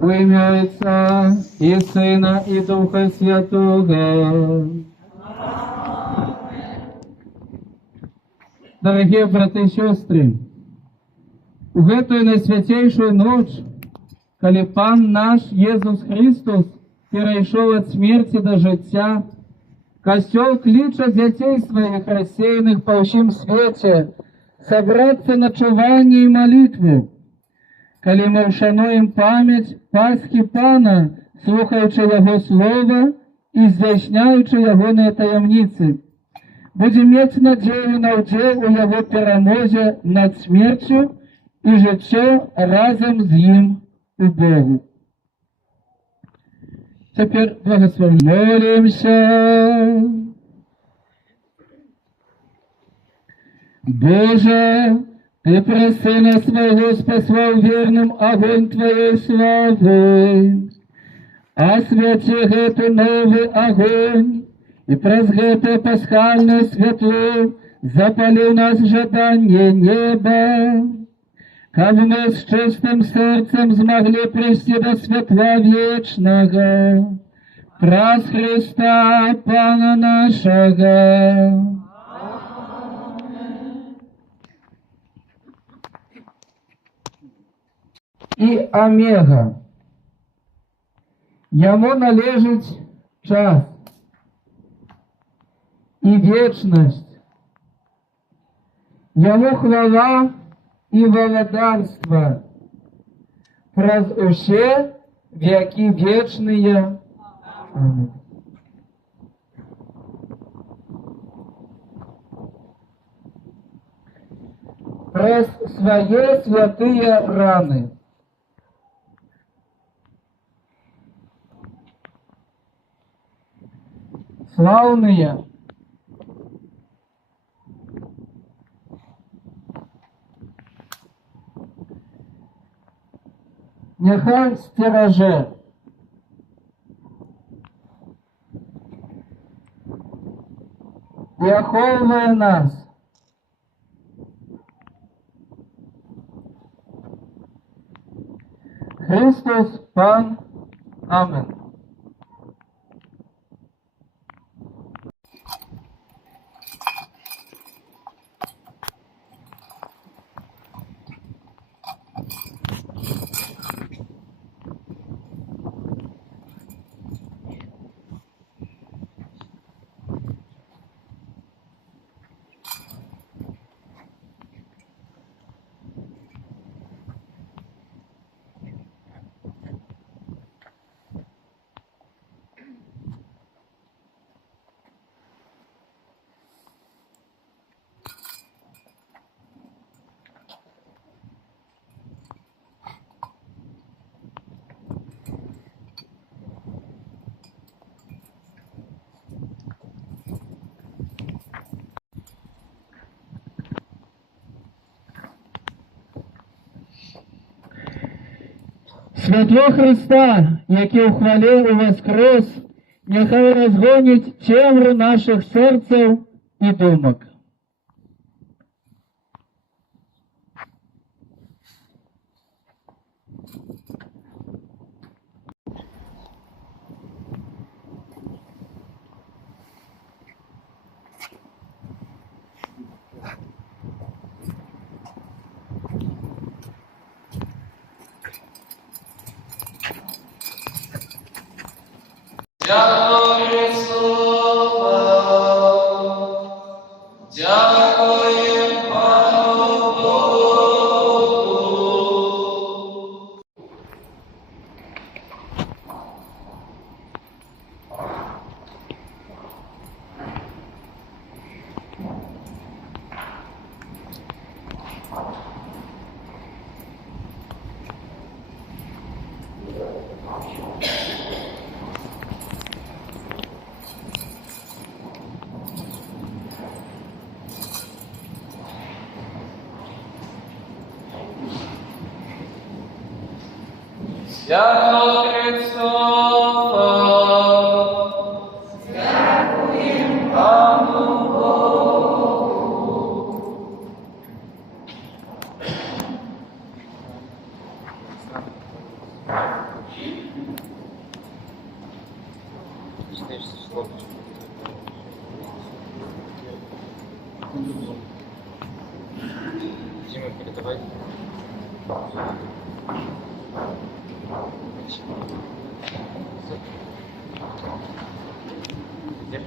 У ім'я Отця і Сина, і Духа Святого. Дорогие браты и сестры, у гэтую найсвятейшую ноч, калі Пан наш Єсус Христос перайшоў ад смерці да жыцця, Касцёл кліча дзяцей сваіх рассеяных па ўсім свеце сабрацца на чуванне і малітву. Калі мы ўшануем памяць Пасхі Пана, слухаючы Яго слова і здзяйсняючы ягоныя таямніцы, будем мець надзею на ўдзел у Яго перамозе над смерцю і жыццё разам з ім у Богу. Цяпер благословим. Молимся. Боже, Ты про Сына Своего спасал верным огонь Твоей славы. Освяти гэты новый огонь, и праз гэтае пасхальное святло запали у нас жаданне неба, каб мы с чистым сердцем змогли прийти до святла вечного, праз Христа Пана нашего. И Омега. Яму належить час и вечность. Яму хвала и владарство праз усе веки вечные. Аминь. Праз свои святые раны славные нехай стереже и оховывая нас Христос Пан. Аминь. Святло Христа, яке у хвалі воскрес, нехай розгонить темру наших серців і думок. Дякую, Слава, дякуємо Пану Богу. Свято Христова, дякуємо Пану Богу. встретишься с хлопцем. Дима, передавай. Где?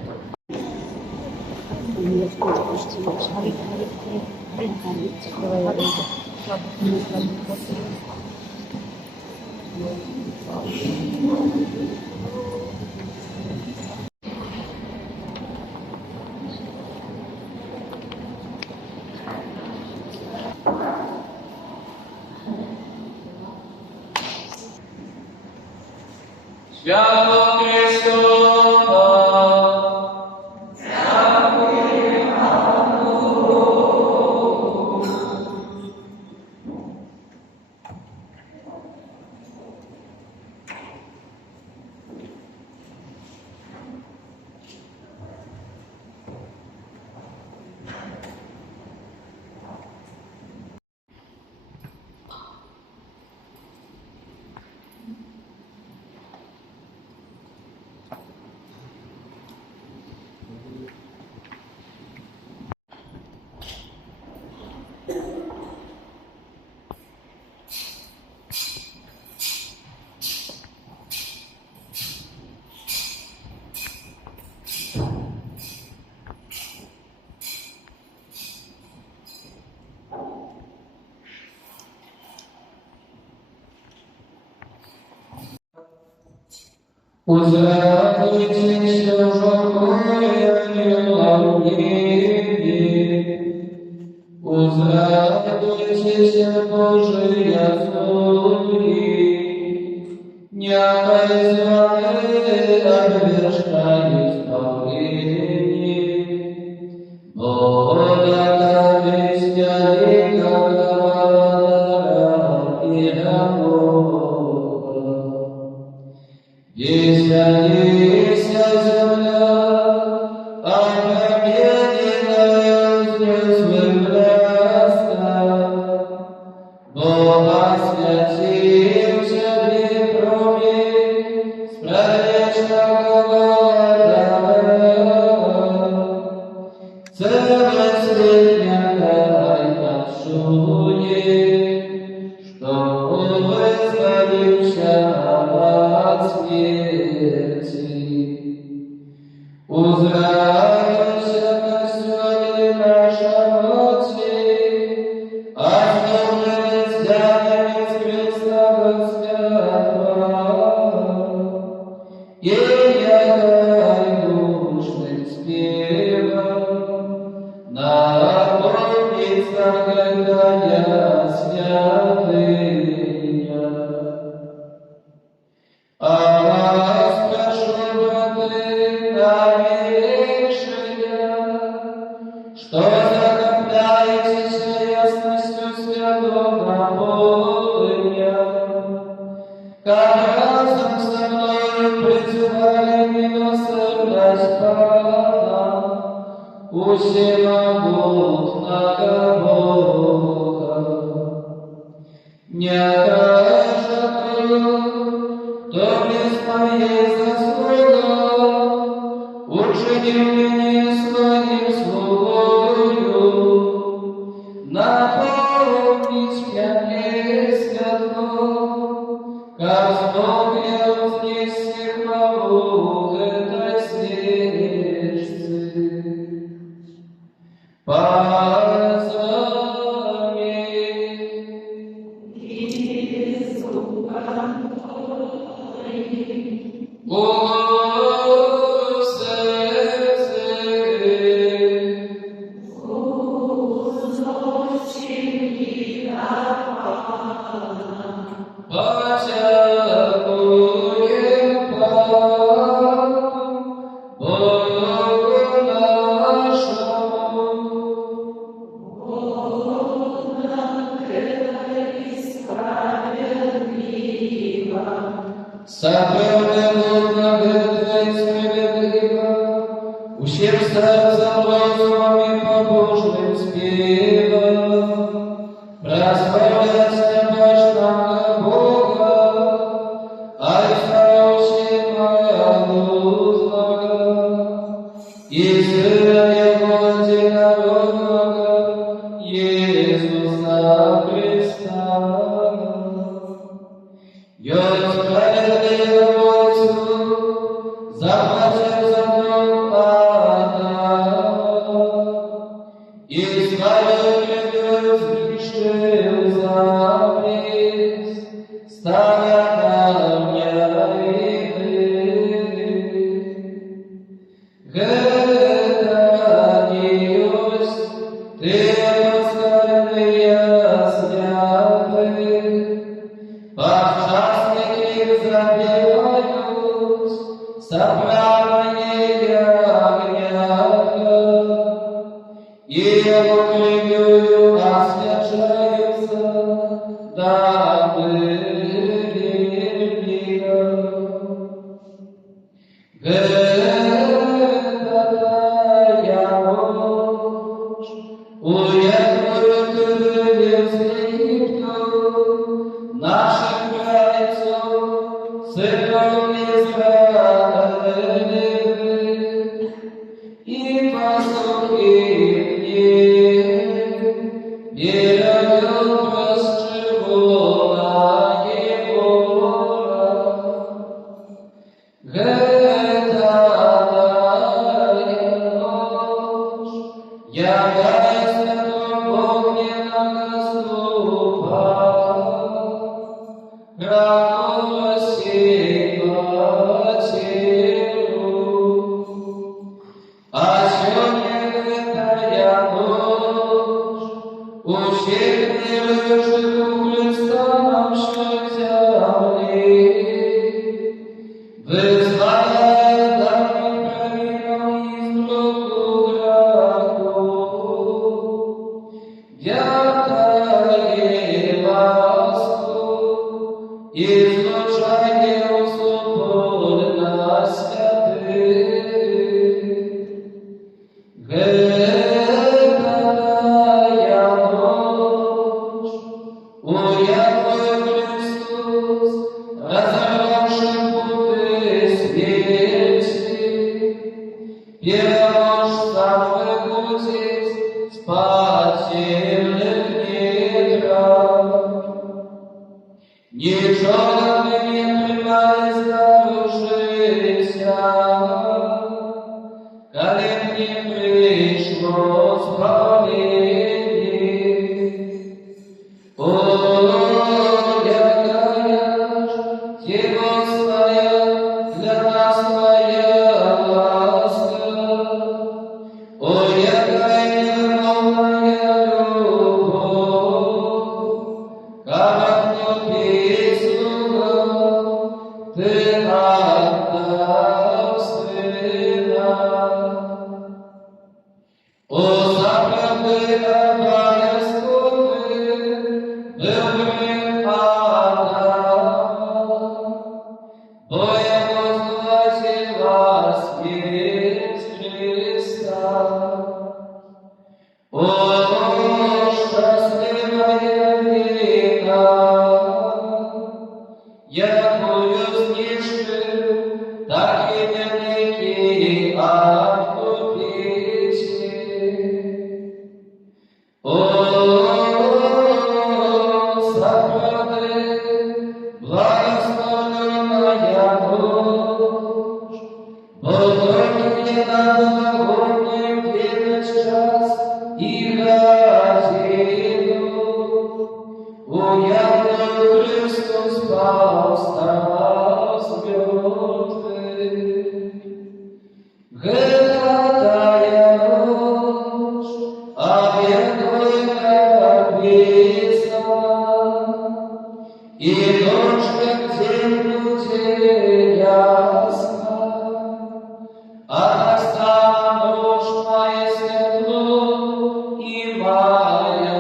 Свято Христово, Узрадуйтесь, узрадуйтесь, Божия судьи, някой звали обвешкают спокойни, Бога вестяли, как и работа. Веселися земля, а победная здесь выблеска. Бога святимся Днепроме, справечного города. Целый свет някогай подшует, что вызволився от смерти. Узрадуйся, костёле нашем Отце, основанный зданиями с крестного святого, и якой душных спевом наполнится гордая святыня. А вас прошу, браты, намилейшие, что закопляетесь ясностью святого полымя, как разом со мною призывали милосердность Пана, всемогутного Бога. Не окажет, кто без моей заслуги учинил меня своим слугою, наполнить пьяне святло, как смог я вознести хвалу этой свечцы. Усім серцем, розумом і побожним співом, прославляйся башнага Бога, а й слава всім моя й справедливостю заплатив за Бога, і славою прибив згрішив заміс, старання війни. Гетаніюсь, ти оскарбний ясняти, павчасників забивають, заправлені ягнята, і його крив'ю освячаються, даби вірніка. Наших крайців, синов Ізраїлевих, і пастухів їх, біля нього розчервона Єгора. Гетаная ночь, являйся до огненного ступа, храму осипатиру. А сьогодні гетая ночь, усіх невижих у Христа нам що взяли, визволяє давнім правильно із року граду, дякає ласку, і злучає у собор на святих. Гетая ночь, у якої Христос разорвавши пути свічі, П'єш сам виходить з пасівних нідрах. Нічого мені тримає зарушися, коли мені прийшло спаління. О, яка ж Тігослая для нас твоя ласка, о, яка невиновная любов, как написано, ти отдав сина. О, заправди обов'язковий, добрий Адам, бо його згласила смерть Христа. О, щасливая віка, якою знищив, так і великий Откупитель. О, заправди, благословенная ночь, бо тільки на новогодній вінець час і годину, у якому Христос повстав з мертвих. Гетая ночь, об якой написано, и ночь, как день будет ясна, а настала ночь моя светло и моя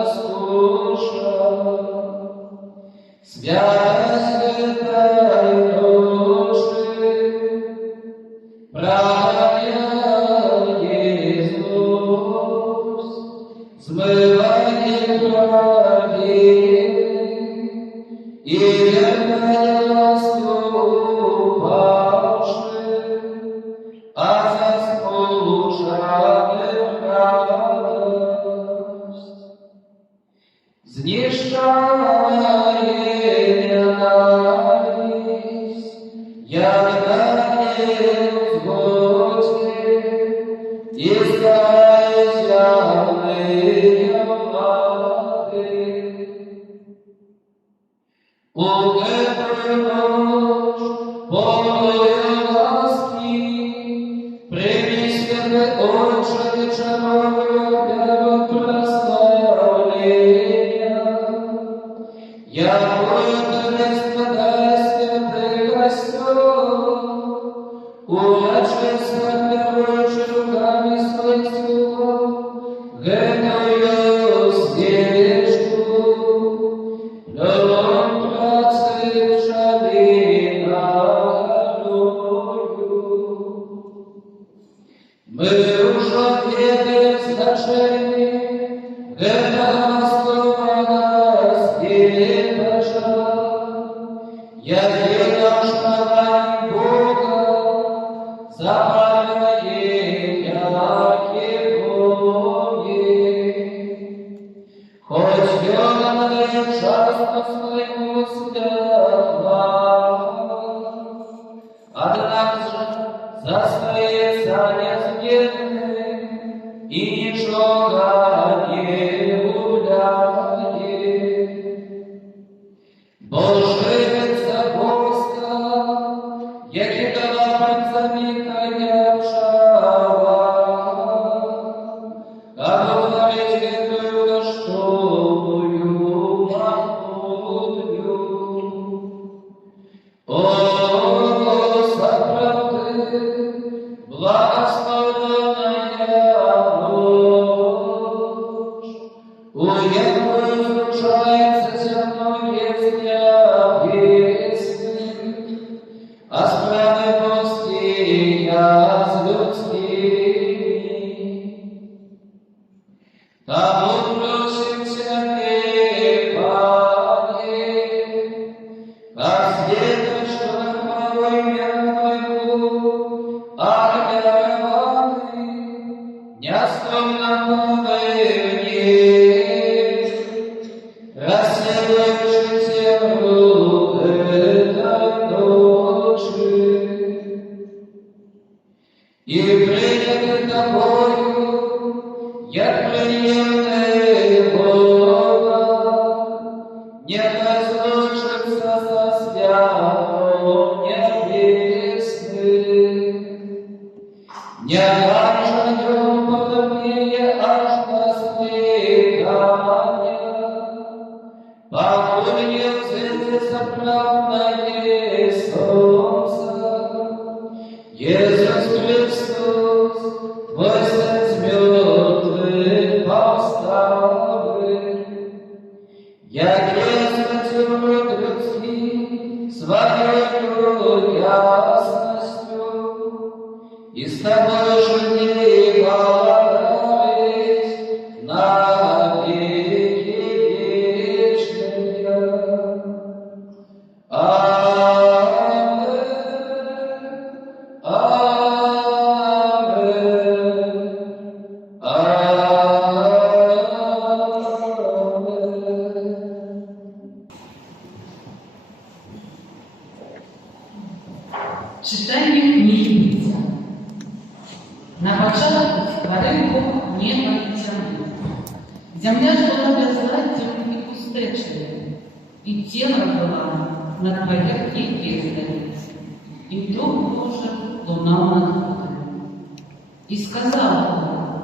роскоша. Святость этой ночи, правая Иисус, смывает провины и верная наступавших, а заслуженных радость. Знищає Читання книги Буття. На початку створив Бог небо і землю. Земля ж була безладдям і пустечею, і темра була над поверхней бездани, і вдруг Боже луна над водою. І сказав Бог: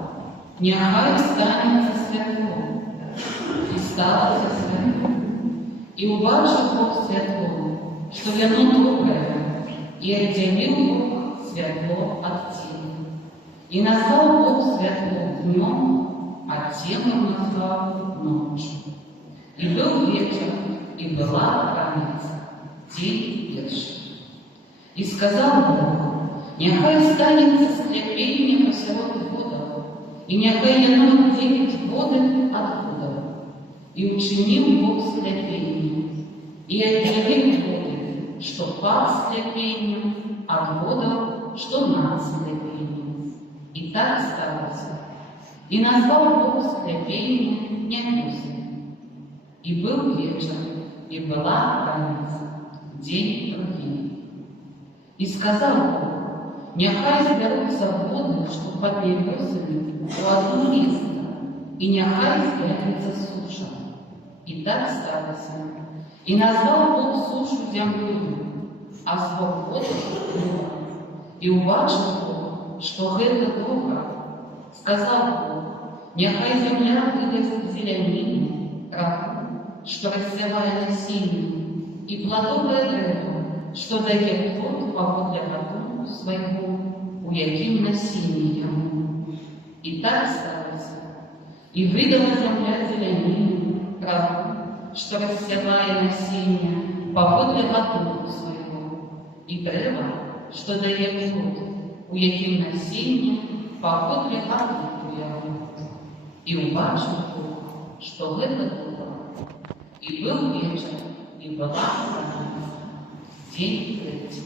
нехай станеться світло, і сталося світло. І убачив Бог світло, що воно добре, и отделил Бог светло от тени. И назвал Бог светло днем, а тему назвал ночью. И был вечер, и была граница, день вечер. И сказал Бог: нехай станется скрепление посеред водов, и нехай оно отделит воды от водов. И учинил Бог скрепление, и отделил воды, что под слепением, от водов, что над слепением. И так сталося. И назвал Бог слепение небесным. И был вечер, и была граница, день другий. И сказал Бог: Няхай зберуться води, що під небесами, у одно місце, і няхай збереться суша. І так сталося. І назвав Бог сушу землею, а свободу небом. І убачив Бог, що гэта добре. Сказав Бог, няхай земля видасть зеленину, траву, що розсіває насіння, і плодове дерево, що дає плод поводле роду свого, у яким насіння йому. І так сталося. І видала земля зеленину, траву, що розсіває насіння, поводле роду свого, і дерево, що дає плод, у яким насіння, поводле роду його. І убачив Бог, що гэта добре. І був вечір, і була раніця, день третій.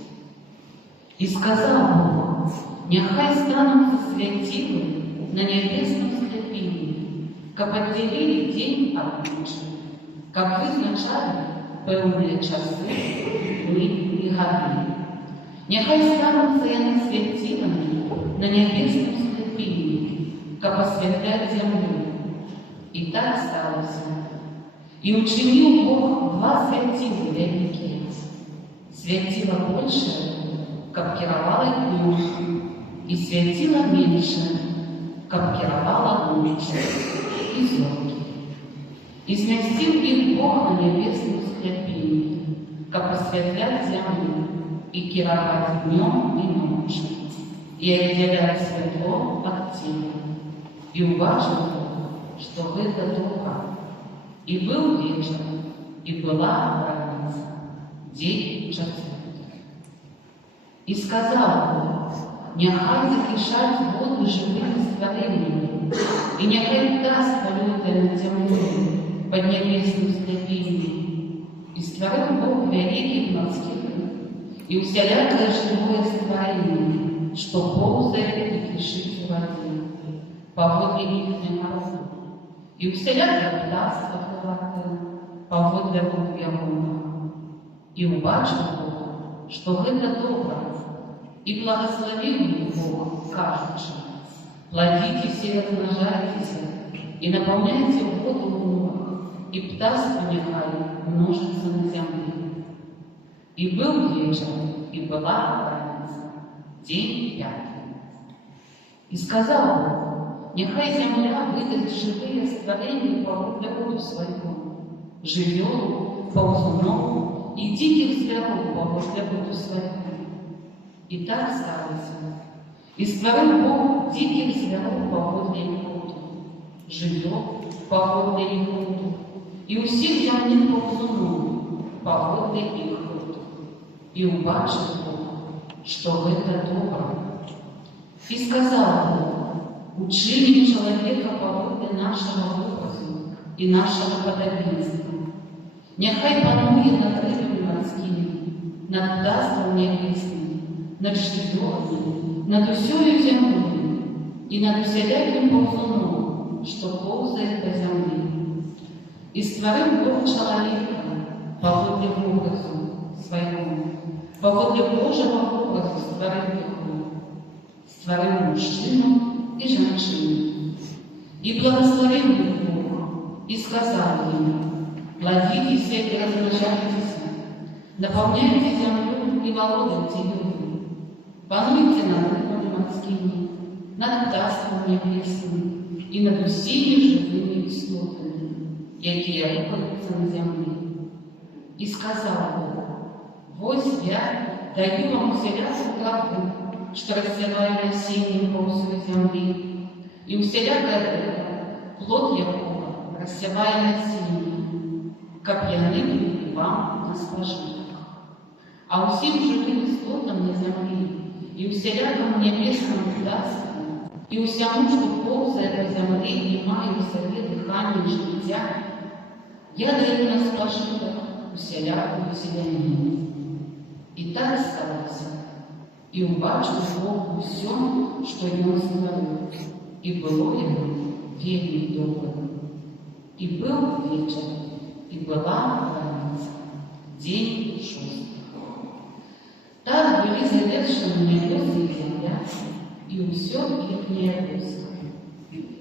І сказав Бог, нехай стануться святили на небесном скрепении, как отделили день от ночи, как визначали певные часы, дни и годы. Нехай стануться яны святилами на небесном скрепении, как осветлять землю. И так сталося. И учинил Бог два святила великие. Святило большее, как кировало днем, и святило меньшее, как кировало ночью, и зорки. И сместил их Бог на небесном скрепении, как осветлять землю, и кировать днем и ночью, и отделять светло от тени. И убачил Бог, что это добро. И был вечер, и была раница, день четвертый. И сказал Бог, нехай закишать воды живыми створениями, и нехай даст полета над землей под небесным скрепением. И створил Бог великих морских рыб, и всякое живое створение, что ползает и кишит в воде, поводле их народа. И всякое птаство крылатое, поводле рук Ягона. И убачил Бог, что это добро, и благословил их Бог, кажучи, плодитесь и размножайтесь, и наполняйте воду в морях, и птаство нехай множится на земле. И был вечер, и была раница, день пятый. И сказал Бог, нехай земля выдаст живые створения поводле роду своего, живёт, ползунов и диких зверов поводле роду своего. И так сталося. И створил Бог диких зверов поводле их роду, живёт поводле их роду, и у всех земных ползунов поводле их роду. И убачил Бог, что это добро. И сказал Бог, учиним человека поводле нашего образа и нашего подобенства. Нехай панует над рыбами морскими, над птаством небесным, над животными, над усёю землей и над всяким ползуном, что ползает по земле. И створил Бог человека поводле образа своего, поводле Божьего образа створил его, створил мужчину и женщину. И благословил их Бог, и сказал им, плодитесь и размножайтесь, наполняйте землю и володайте ею, пануйте над рыбами морскими, над птаством небесным и над всеми живыми истотами, какие рухаются на земле. И сказал Бог, вось я даю вам всякую траву, что рассевая насеньем по всей земли, и всякое дерево, плод его, рассевая насенье, как я ныне вам на споживках. А усім живым истотам на земле, и всякому небесному птаству, и всему, что ползает по земле, и маю в себе дыхание життя, я даю на споживках всякую зеленину. И так сталося. И убачил Бог во всем, что он сотворил, и было ему вельми добро. И был вечер, и была раница, день шестый. Так были и завершена небес и земля, и усё ихнее войско.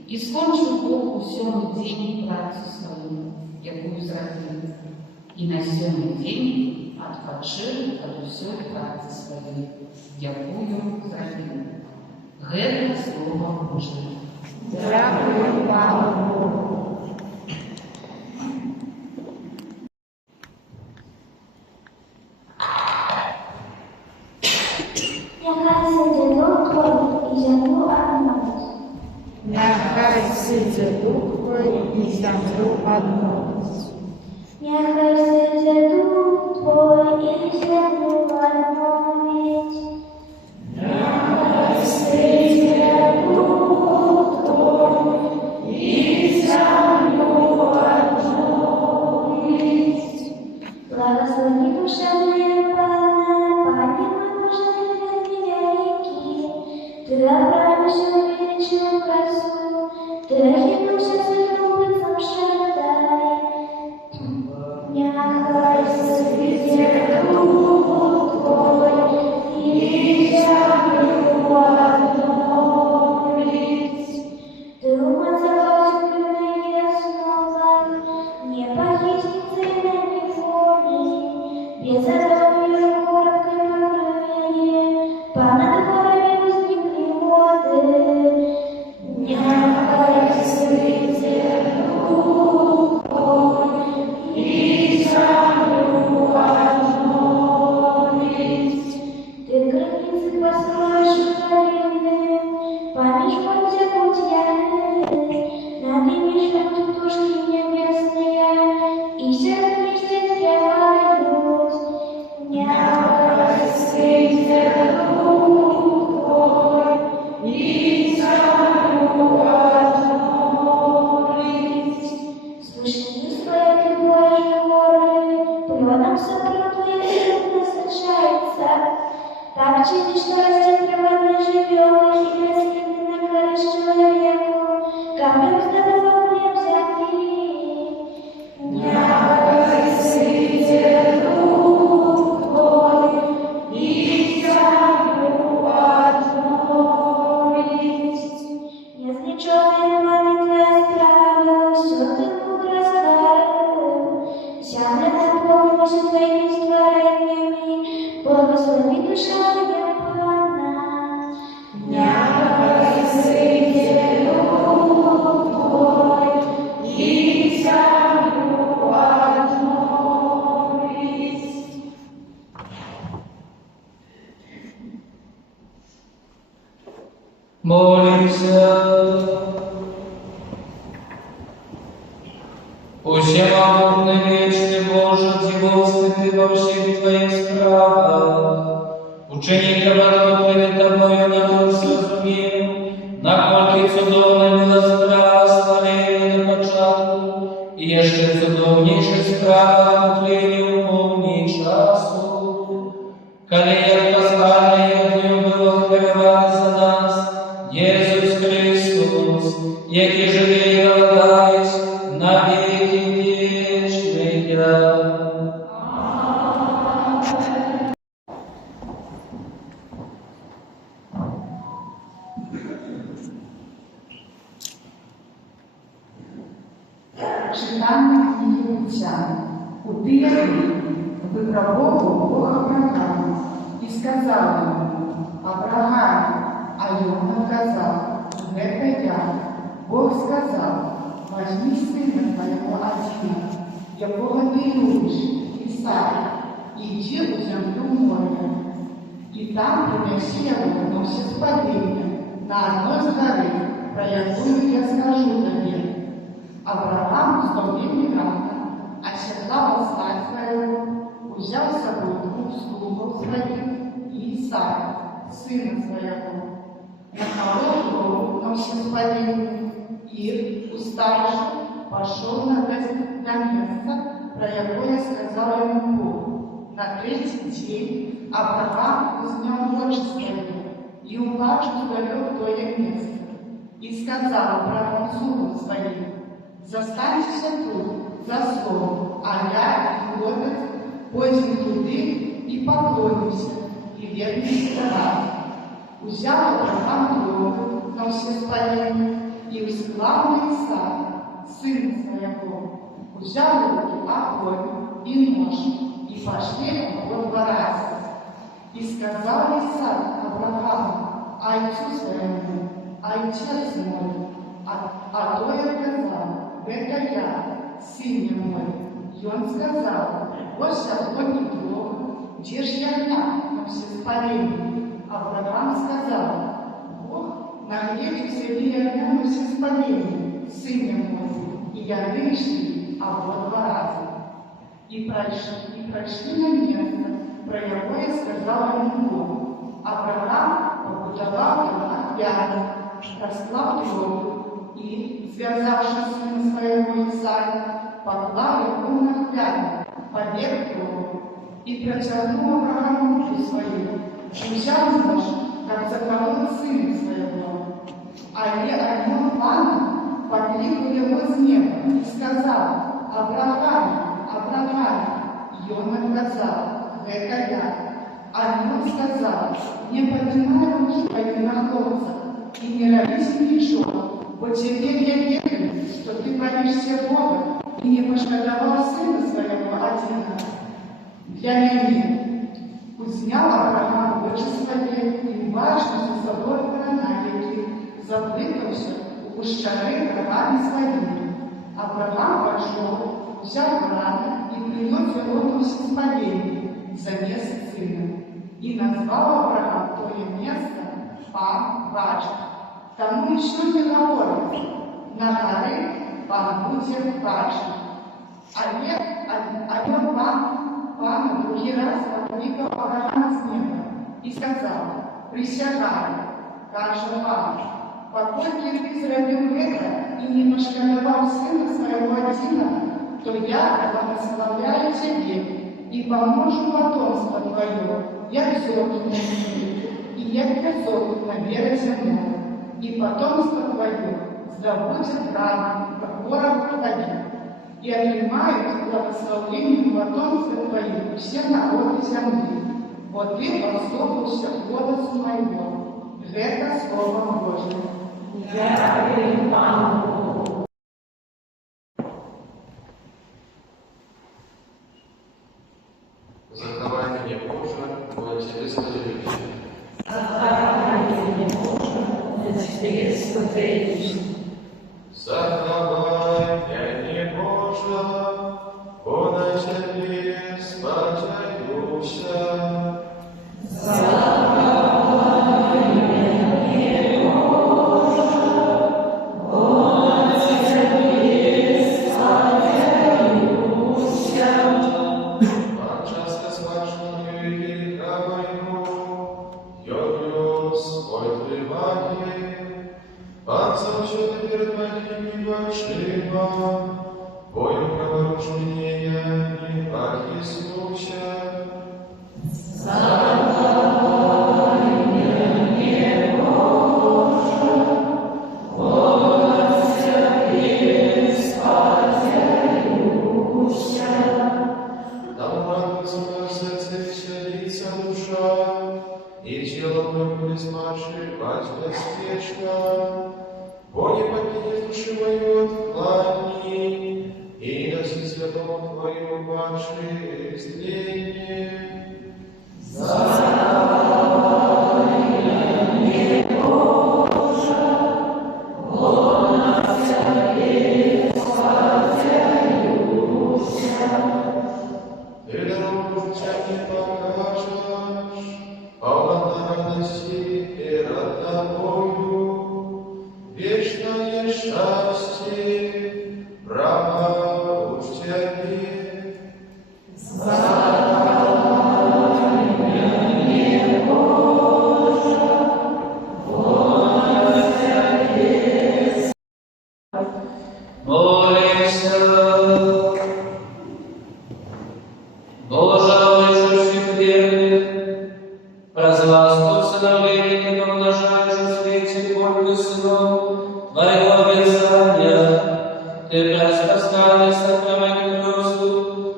И скончил Бог у сёмый день працу свою, якую зробив, и на сёмый день отпочил от усёй працы своей, якую зробив. Гэта Слово Божие. Дякую Пану Богу. Нехай сидя дух твой і землю одновить. Нехай сидя дух твой і землю одновить. Нехай сидя дух твой і землю одновить. Благослови душа моя Пана, Пане мой Боже, великий. Ты оправишься величину красу, ты охинулся светлым пыльцем шадай. Нехай сидя дух твой и землю одновить. Ты умазал землю небесного, не похитится и на неволе, без одобрия короткое покровение, понад горами возникли воды. Нехай сидя дух твой и землю одновить. Ты границы построишь укоренные, помнишь пути путями, надымешь будут птушки небесные, и сердце спевают. Нехай сидя дух твой и землю одновить. Слышь, низкое ты Божьи горы, плодом сокрыл твоих насыщается. Так чинишь, что растет трава на живём, и растет на горы человеку, камнем здоровым хлеб земли. Нехай сидя дух твой и землю одновить. Неотличённая память твоя справа, всё ты мудро расставил. Земля наполнилась твоими створениями, благослови душа моя Пана. Нехай сидя дух твой и землю одновить. Молимся. О всемогутный, вечный Боже, дивовствуй Ты во всех Твоих справах. Учение преподобный Тобою на труд зрозумів, накольки цудовне було справа створення на початку, і є ще цудовніша справа у тлінні повні часу. Коли як пасхальне ягню було хвилювати за нас, Єсус Христос, який живе і голодають на віки вічні. Читання книги Буття. У тій рік випробовував Бог Авраама і сказав йому: Авраам, а йому казав: «Это я». Бог сказав: возьми сына твоего одина, якого ты любишь, Исаака, и иди в землю моря, и там принеси его на всеспадение, на одной из горы, про якую я скажу тебе. Авраам вступил неравно, оседлал стать своего, взял с собой двух слугов своих и Исаака, сына своего, наколол дров на всеспадение и, уставший, пошел на место, про якое сказал ему Бог. На третий день Авраам узнал дочь свою и упавший довел в то место. И сказал Авраам слугам своим: застанься тут за стол, а я и отец пойдем туды и поклонимся, и верность Аврааму. Взял Авраам дров на всеспаление и усклал на Исаака, сына своего. Взял в руки огонь и нож, и пошли во дворце. И сказал Исаак Аврааму, отцу своему, отец мой, а то я сказал, это я, сын мой. И он сказал, вот огонь и дров, где ж я на всеспаление? Авраам сказал, Бог нагреть в себе огня на всеспаление, сыне мой, и я вышли, а вот 2 раза. И прошли на место, про якое сказал ему Бог. Авраам побудовал его опять, расклал дров и, связавши сына своего Исаака, поклал его на хляб, поверх дрова, и протянул Аврааму руку свою, и взял нож, как заколол сына своего. А ангел Пана покликал его с неба и сказал, Авраам, Авраам, и он отказал, это я. Ангел сказал, не поднимай руки твои на хлопца, и не робись ничего, вот теперь я верю, что ты боишься Бога, и не пошкодовал сына своего 1 раз. Для меня узнял Авраам дочь своей, и важно за собой на реки, заплыкался у пущаны рогами своими. Авраам пошел, взял раны и принес его на всеспаление за место сына. И назвал Авраам то место Пан Бача. Тому еще не говорится, на горы Пан будет Бача. А я Пан другий раз покликал Авраама с неба и сказал, присягай, каже Пан, покойки ты сделал это и не пошкодовал сына своего 1, то я благословляю тебе и помножу потомство твое, як золото и як 500 на берег земной, и потомство твое здобудет рано, как ворог твоих, и отнимают благословение потомства твоих все народы земли. Вот ты послушался голосу моего. Это Слово Божие. Заховай меня, Боже, во Тебе сподобился. Заховай меня, Боже, во на Тебе сподобился.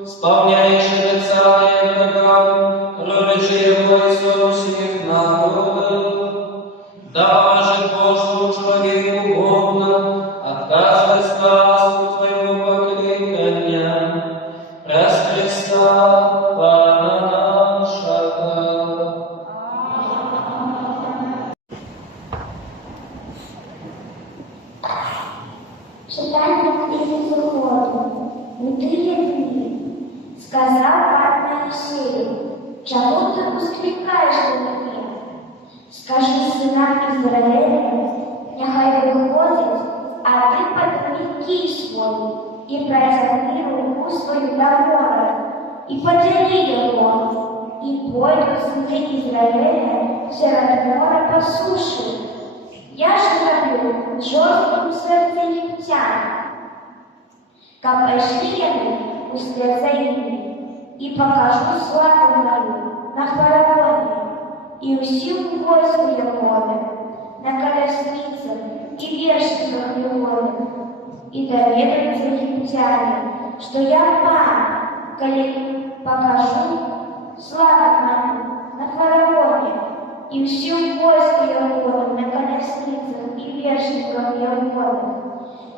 Исполняешь обетование врагам, рубежи его и воскликаешь ты на меня? Скажи сынам Израиля, нехай виходять, а ти подними кій свій, і протягни руку свою до моря, і подели його, и пойдут сыны Израиля серед моря по суше. Я же роблю жорстким серце єгиптян, как пошли они услед за ними, и покажу славу мою на фараоне и усю войску его, на колесницах и вершниках его, и доведаются египтяне, что я пан, коли покажу славу мою на фараоне и всю войску его на колесницах и вершниках его.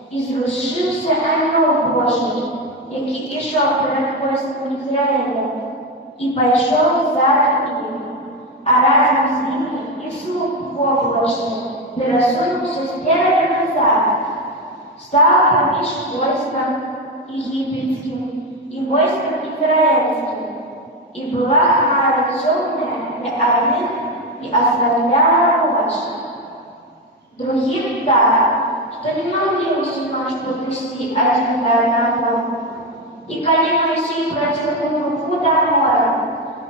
И зрушився ангел Божий, який ішов перед войском Ізраїля, і пішов за ним, а разом з ними і слуг Божий пересунувся спереду назад, став поміж войском египетским и войском израильским, и была хмара темная для одних и ослабляла ночь. Другим так, что не могли всю ночь подвести один до одного. И коли Моисей протянул руку до моря,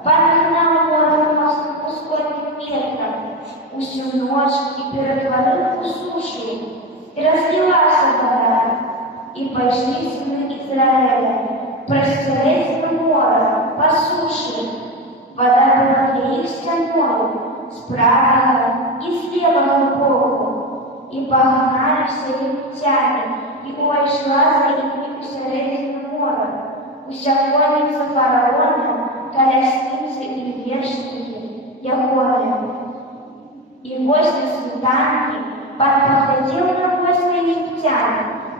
погнал море мостом куском метром всю ночь и перетворил в сушу, и разлилась вода, и пошли сыны Израиля простереть на море по суше. Вода была для их стеной, справа и слева боку. И погнались египтяне, и увошла за ними усередину моря, уся конница фараона, колесницы и вершники Ягоны. И возле свиданки подходил на войско египтян,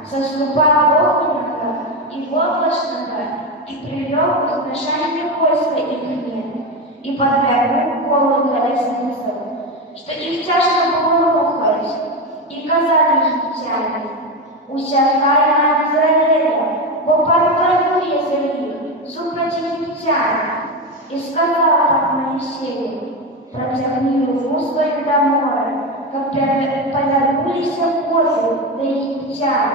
со ступа огненного и облачного, и привел к возношению войска их, и подвернул голую колесницу, что их тяжко было рухать. И казали египтяне, усякай на Израиля, бо подвоює за них, супротив египтян. И сказал так Моисею, протягни руку свою до моря, как повернулись воды до египтян,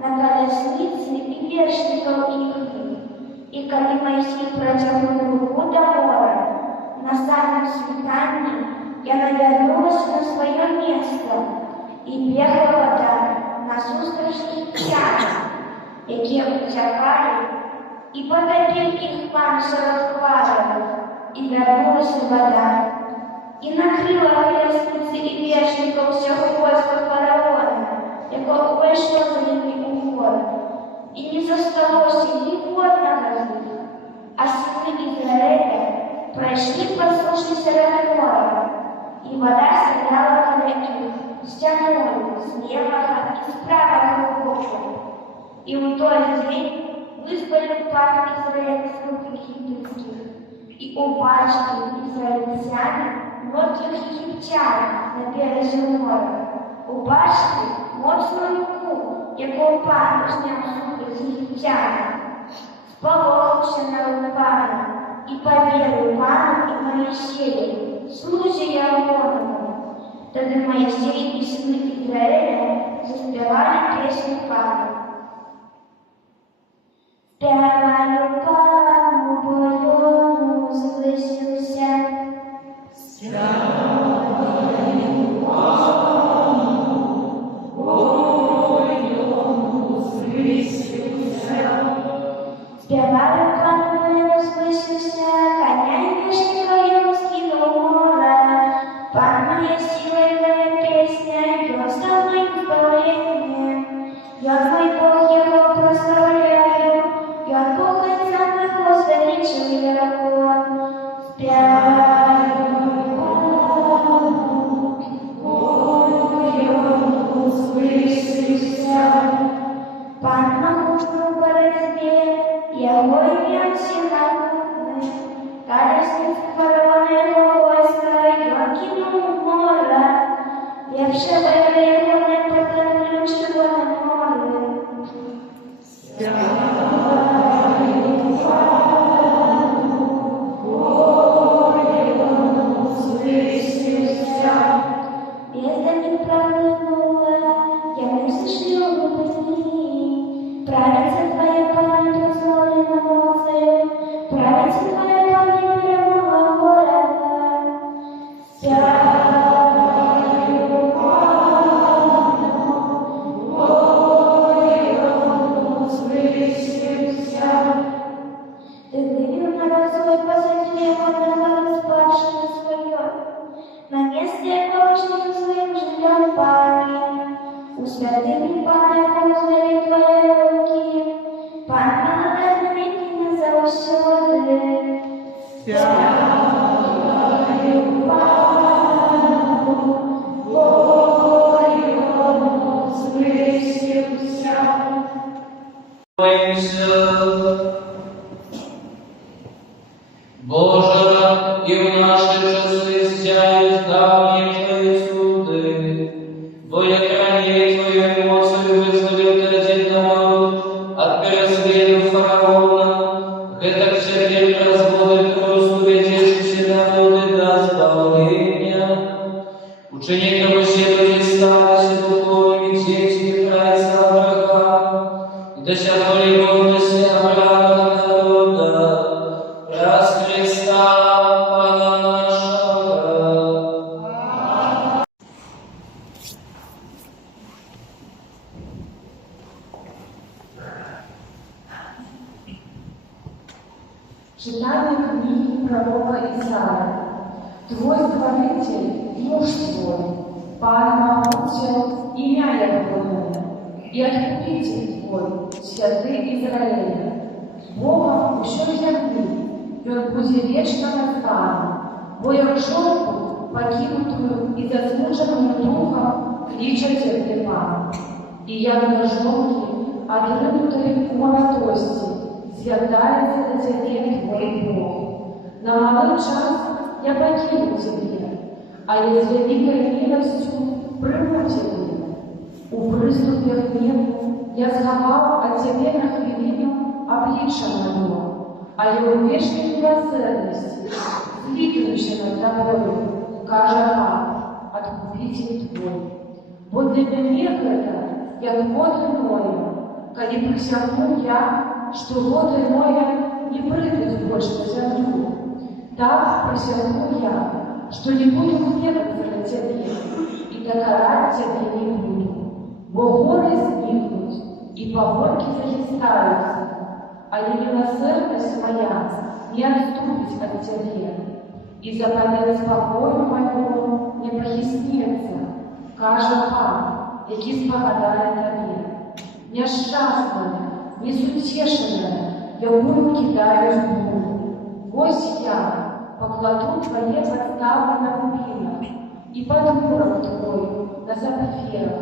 на колесницы и вершников их. И коли Моисей протянул руку до моря, на самом свидании я навернулась на свое место, і бігла вода назустріч єгиптянам, які утякали, і потопив їх пан серед хварів, і вернулася вода, і накрила колесниці і вершників всього войска фараона, якого вийшло за ними у море, і не зосталося ні одного з них, а сини Ізраїля пройшли послушні серед моря, і вода стояла коло них, стянул слева и справа боку. И в тот день вызвали пан израильских египетских, и убачили израильтяне многих египтян на березі моря. Убачили моцну руку, яку пан зняв супротив єгиптян. Сполохався народ пана, і повірив пану і Моїсею, слузі Ягонову. Тогда Моисей и сыны Израиля заспевали песню Пану. Спеваю Пану, бою возвысился. Спеваю Пану, бою возвысился. Спеваю Пану, бою возвысился, коня и вешника его скинул море. Пан моя сила и моя песня, и он стал моим избавлением. Я мой Бог, я его прославляю, я Бог и сам его возвеличил его. Спеваю Богу, возвысился. Пан могучий в боротьбе, его имя всемогутный. Колесница фараона его войска, и он кинул в море. Лепше бы его не потонули, чего на море. Спеваю Пану, бою Боже, і в наші часи сяють давні Твої суди, бо як раніше Твоєю мocою визволив Ти один народ от переследу фараона, так теперь разводит просто ветешься народы до избавления. Ученикам ущербли стали духовными детьми Крайца Авраама, и досягнули гордости Авраама народа, раз Христа Пана нашего. Читание книги пророка Исаия. Твой Створитель, муж твой, Пан Маутел, имя Яковлевое, и Откупитель твой, святый Израиля. Богом еще земли, и Он будет вечно назван, бо як жертву покинутую и засмученную духом кличет тебе Пан. И як на жонки, отринутої молодості, звертается до тебе твой Бог. На малый час я покину тебе, а я с великой милостью приму тебе. У приступе гневу я сховал от тебе на хвилину обличье мое, а я у вечной милосердности, злитывающей над тобою, каже Пан, Откупитель твой. Бо для меня это, як воды моя, коли присягну я, что воды моя не прыгнут больше на землю. Так присягну я, что не буду гневаться на тебе, и докорать тебе не буду. Бо горы сникнут, и погорки захистаются, а и милосердность моя не отступит от тебе, и заповедь спокою моего не прохиснется, каже Пан, який спогадає тобі. Нещасная, несутешенная, якую кидаю в бурю. Вось я покладу твоє подстави на рубинах, и подборок твой на сапфирах.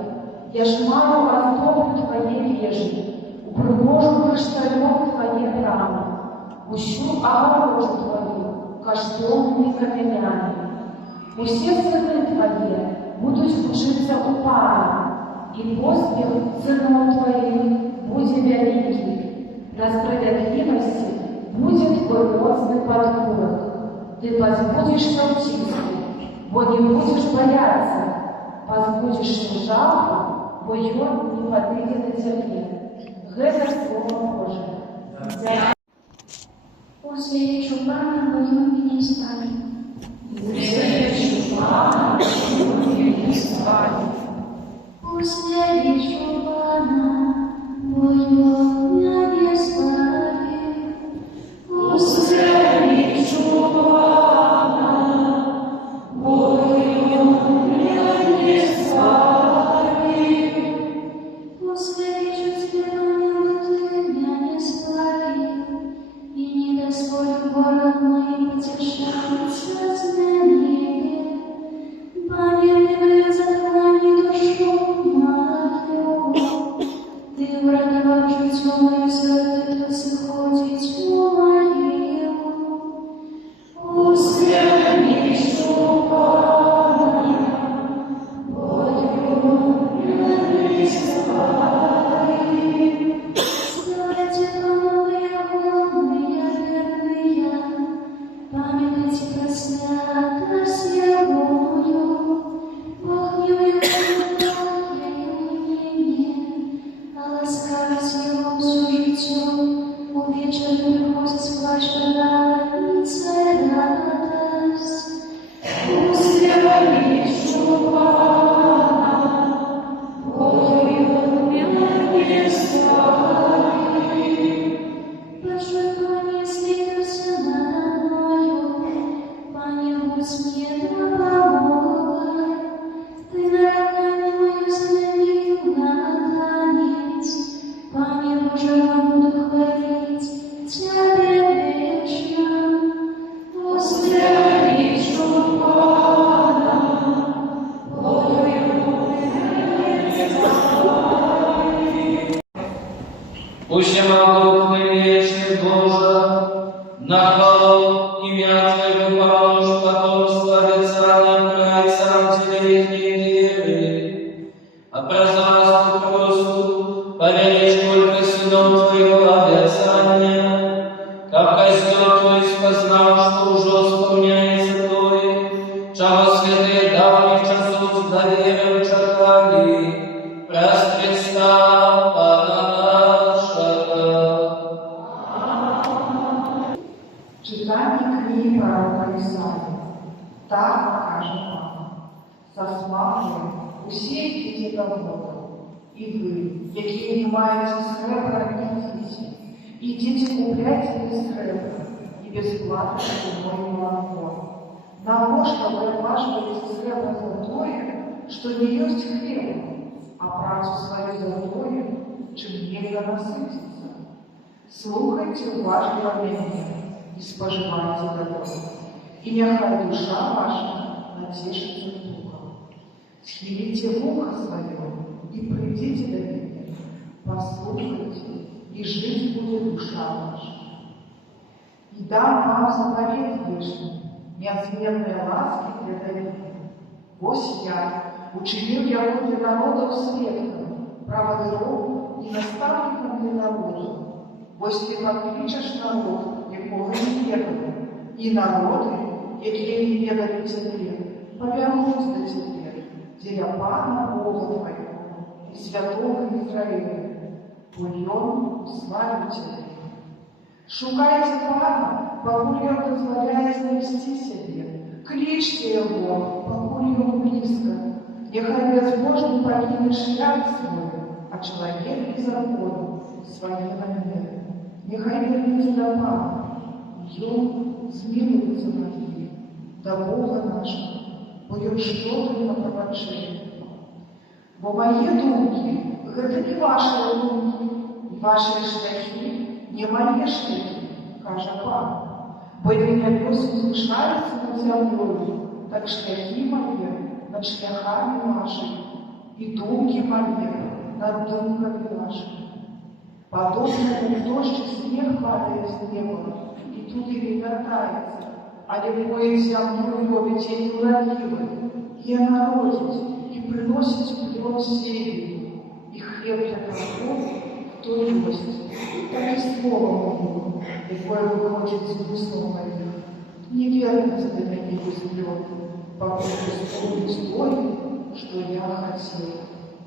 Я шмаю оздоблю твоей вежи, упряжу кришталем твоей брамы, пущу огорожу твою каштовными каменями. Усе сыны твои будут учиться у Пана, и поспех сынов твоих будет великий. На справедливости будет твой родственный подборок. Ты возбудишься птицу, бо не будешь бояться, возбудишься жалко, бо ён не подыйдет на земле. Гэта Слово Божие. После чубана мою не спали. После чубана мою не спали. После чубана мою не спали. После чубана мою не спали. После чувствования ты меня не спали, и не дозволю город мой потешаться на небе. Памятаю захвани душу мою, ты урадовал житью мою святую сходить мою. После чубана мою не спали. Сделайте новые волны, верные, памятайте про святость Егою. Бог не уйдет, я не, а ласкать Его всю житью. Увечер приходит ваша радость. После чубана мою не спали. Большой Пане, слился надо мною, Пане, будь мне помогай. Ты ногами мою заменил на танец, Пане Боже, я буду хвалить Тебя вечно. После чубана мою не спали. Пусть я могу чего святые давних часов с доверием чекали, през Христа Пана нашего. Читание книги пророка Исаии. Так каже Пан: засмажує усі, які доводили, і ви, які не маєте сребра, ідіть купляйте без сребра и бесплатно мой молоко. Навошта вы оплачиваете сребро золотое, что не есть хлеба, а працу свою золотое, чем нельзя насытиться? Слухайте уважливо меня и споживайте добро, и нехай душа ваша натешится духом. Схилите ухо свое и придите до меня, послушайте, и жить будет душа ваша. И дам вам заповедь вечный, неотменной ласки для Давида. Вось я учинил его для народов светлым, праводыром и наставником для народа. Вось ты покличешь народ, якого не ведали, и народы, якие не ведали тебе, повернусь до тебя, деля Пана Бога твоего и святого Израиля. Бульон славу тебе. Шукайте Пана, покуль он дозволяє знести себе. Кличте его, покуль он близко. Нехай безбожный покинет шлях свой, а человек без закону свои намеры. Нехай вернется до Пана, и он смилуется над ним, до Бога нашего, бо он что-то на пробачение. Бо мои думки — это не ваши думки, и ваши шляхи — не мои шляхи, каже Пан. Бо як небес возвышается над землей, так шляхи мои над шляхами вашими, и думки мои над думками вашими. Подобно дождь и снег падает с неба, и тут и вертается, а легкое земную обе тени ловивы, и народить, и приносит плод сеянию, и хлеб для врагов, то есть, так и слово моему, якое выходит из уст моих. Не вернется до меня взлет, покуда исполнить то, что я хотел,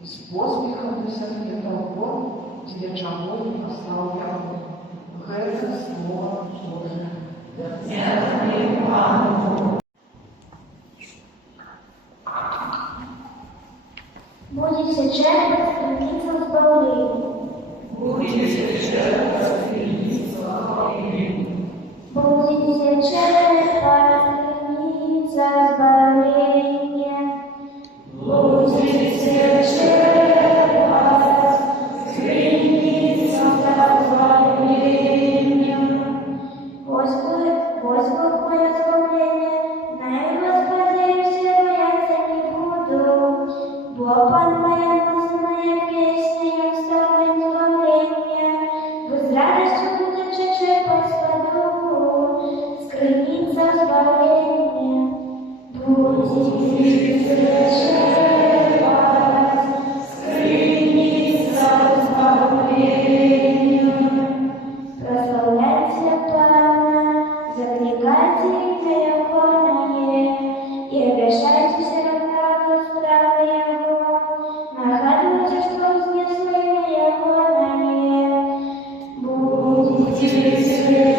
и с поспехом досягнет того, для чего послал я. Это слово Божие. Будете черпать стремиться в избавлении. Будете черпать стремиться избавления. Будете черпать стремиться избавления. Господь мое избавление, на Господе все бояться не буду. Бо Пан моя муза, моя песня, я встала избавления. Вы с радостью будете черпать воду, скрыница избавления. Будете черпать скрыница избавления. Прославляйте Пана, закликайте имя Его и обращайте все народу справа Его. Нагадывайте, что вознесло имя Его будете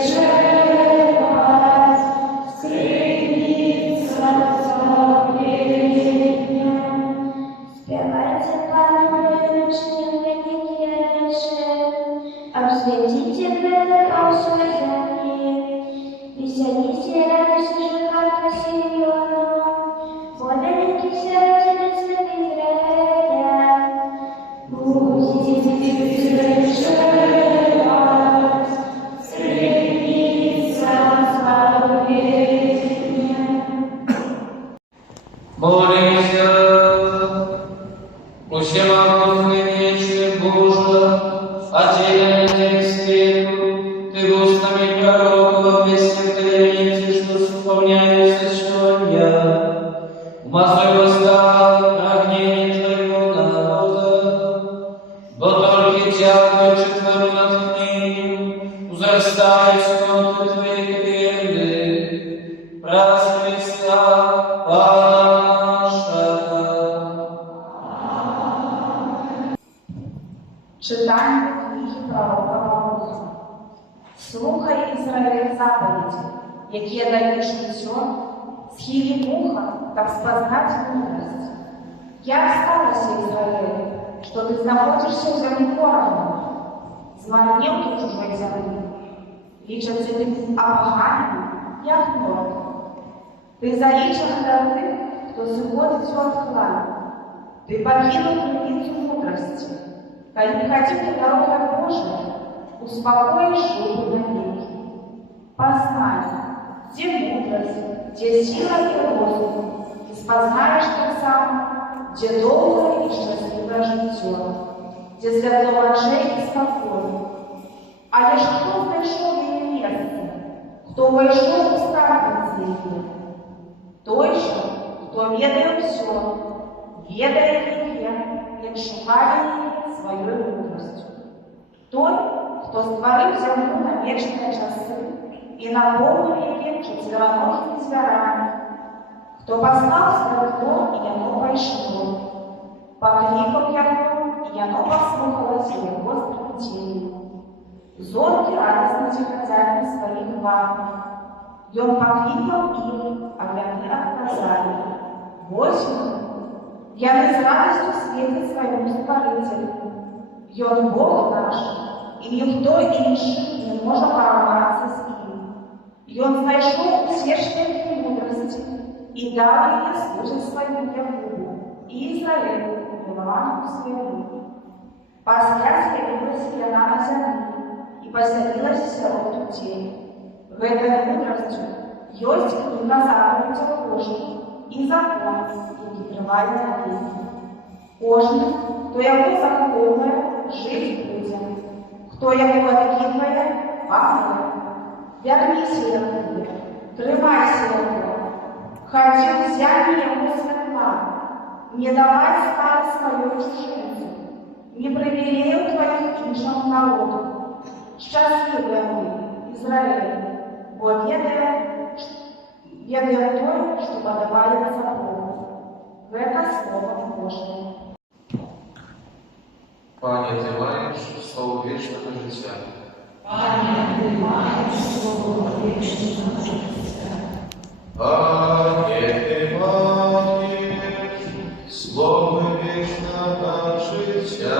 черпать скрыница избавления. Спевайте Пану величие, великие речи, обсветите города всей земли, веселите и радуйся жихарка Сиону, подалите все родители Израиля. Будете черпать скрыница избавления. Молимся, всемогутный вечный Боже, отделенный свету, Ты устами пророков весветленицы, что исполняется сегодня. Умазуй уста прагнений Твоего народа, бо только тяготу Твою натхнению возрастают скоты Твоих верных. Празднуй Христа, читання книги пророка Валуха. Слухай, Ізраїль, заповіді, які я даю життю, схилі вуха, так спознать мудрость. Як сталося, Ізраїль, що ти знаходишся в землі ворога, змарнів у чужої землі, лічаться ти афганами, як народ. Ти залічив до тих, хто сходить от хлам. Ты покинул границу мудрости, та не хотел ты дорога Божия, успокоишь душу навеки. Познай, где мудрость, где сила и розум, и спознаешь так сам, где долгое и счастливое житье, где светло очей и спокойно. А лишь кто пришел в ее место, кто вошел в устранницы ее, той же, кто ведает все, ведает її, як шукає її своєю мудростю. Той, хто створив землю на вічні часи і наповнив її четвероногими звірами, хто познав светло, і яно пойшло, покликав яно, і яно послухалось його стрітіння. Зорки радостно тихотят на своїх ваннах, і он покликав їх, а вони отказали. Восьму яны с радостью светят своему Створителю. И он Бог наш, и никто інший не может порваться с ним. И он знайшов все шляхи мудрости, и дал ей служить своему Якубу, и Израилю, Миловану своему. Пасля з'явилась яна на землі, и поселилась сярод людей. Гэтай мудростью ёсць книга заповедей Божьих, і закон, який триває на віки. Кожен, хто його заховує, жить буде. Хто його відкидає, помре. Вернися його, тримайся його, ходи взяти його світла, не давай стати свою чужинцю, не привілею твоїх іншому народу. Щасливі ми, Ізраїль, бо ведає то, что подобается Богу. В это Слово Божие. Пане, ти маєш слово вічного життя. Пане, ти маєш слово вічного життя. Пане, ти маєш слово вічного життя.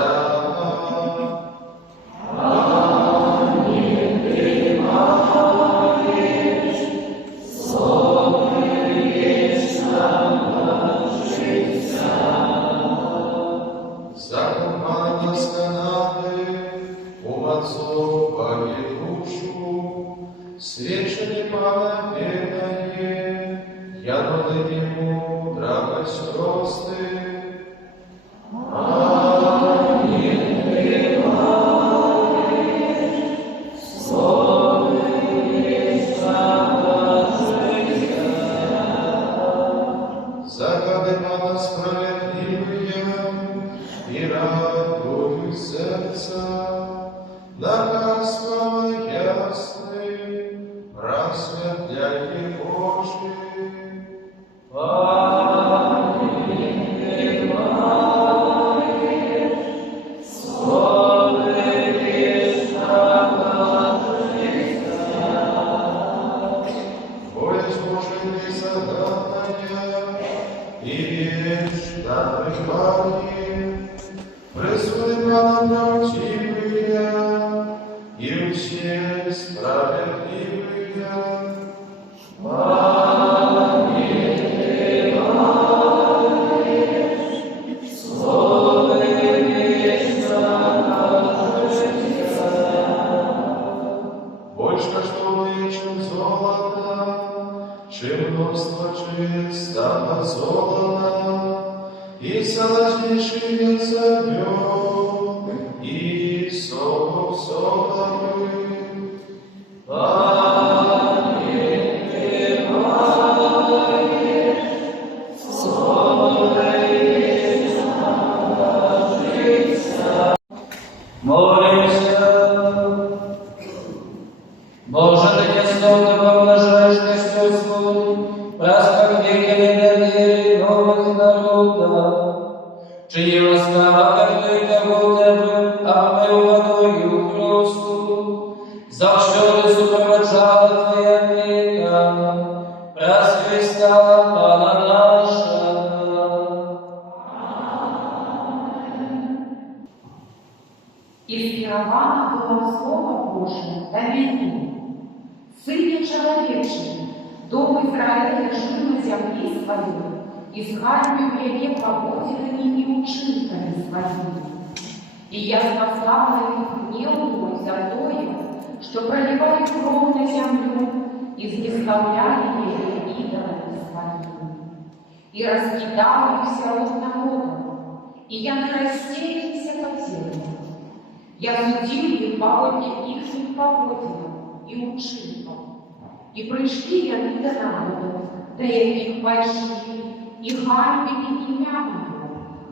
Свечение Пана бедное, я дал ему драgoсть росты. Загады Пана справедливые и радуют сердца, наказ Пана ясный, просветляй Божий. Пресуды Пана правдивые, и все справедливые. Больше, что чем золото, чем множество чистого золота, и золотейший мед, и соков соковых. Молимся. Боже, Ты несловно помножаешь Христос свой, распорядителей доверий новых народов, чьи восстава, как Ты, как у Тебя, а мы Пана наша. И скировано было Слово Божие до меня. Сыне человечий, дом Израиля жил на земле своей, и с харью яе поводинами и учинками своими. И я спасала их гнев мой за тое, что проливали кровь на землю, и знеславляли ее идолами своими. И раскидала их сирот народа, и я не рассеялся по земле. Я судил их поводья их поводинам и учинкам. И пришли яны до народа, до яких пошли, и ганьбили ім'я моє,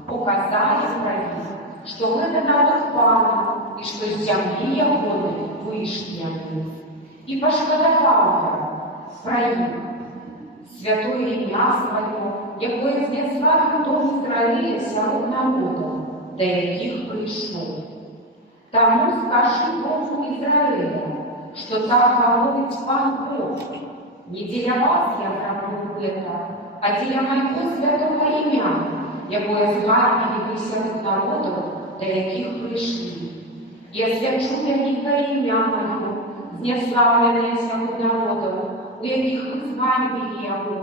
показали про них, что это народ Пана, и что с земли ягоды вышли они. И пошкодовал я про них, святое имя свое, якое знеславил дом Израиля сирот народа, до яких пришел. Тому скажи Богу Израиля, что так говорит Пан Бог. Не для вас я зроблю это, а для моего святого имя, якое зганьбили сирот народов, до яких пришли. Я свячу великое имя мое, знеславленное сирот народов, у яких вы зганьбили его,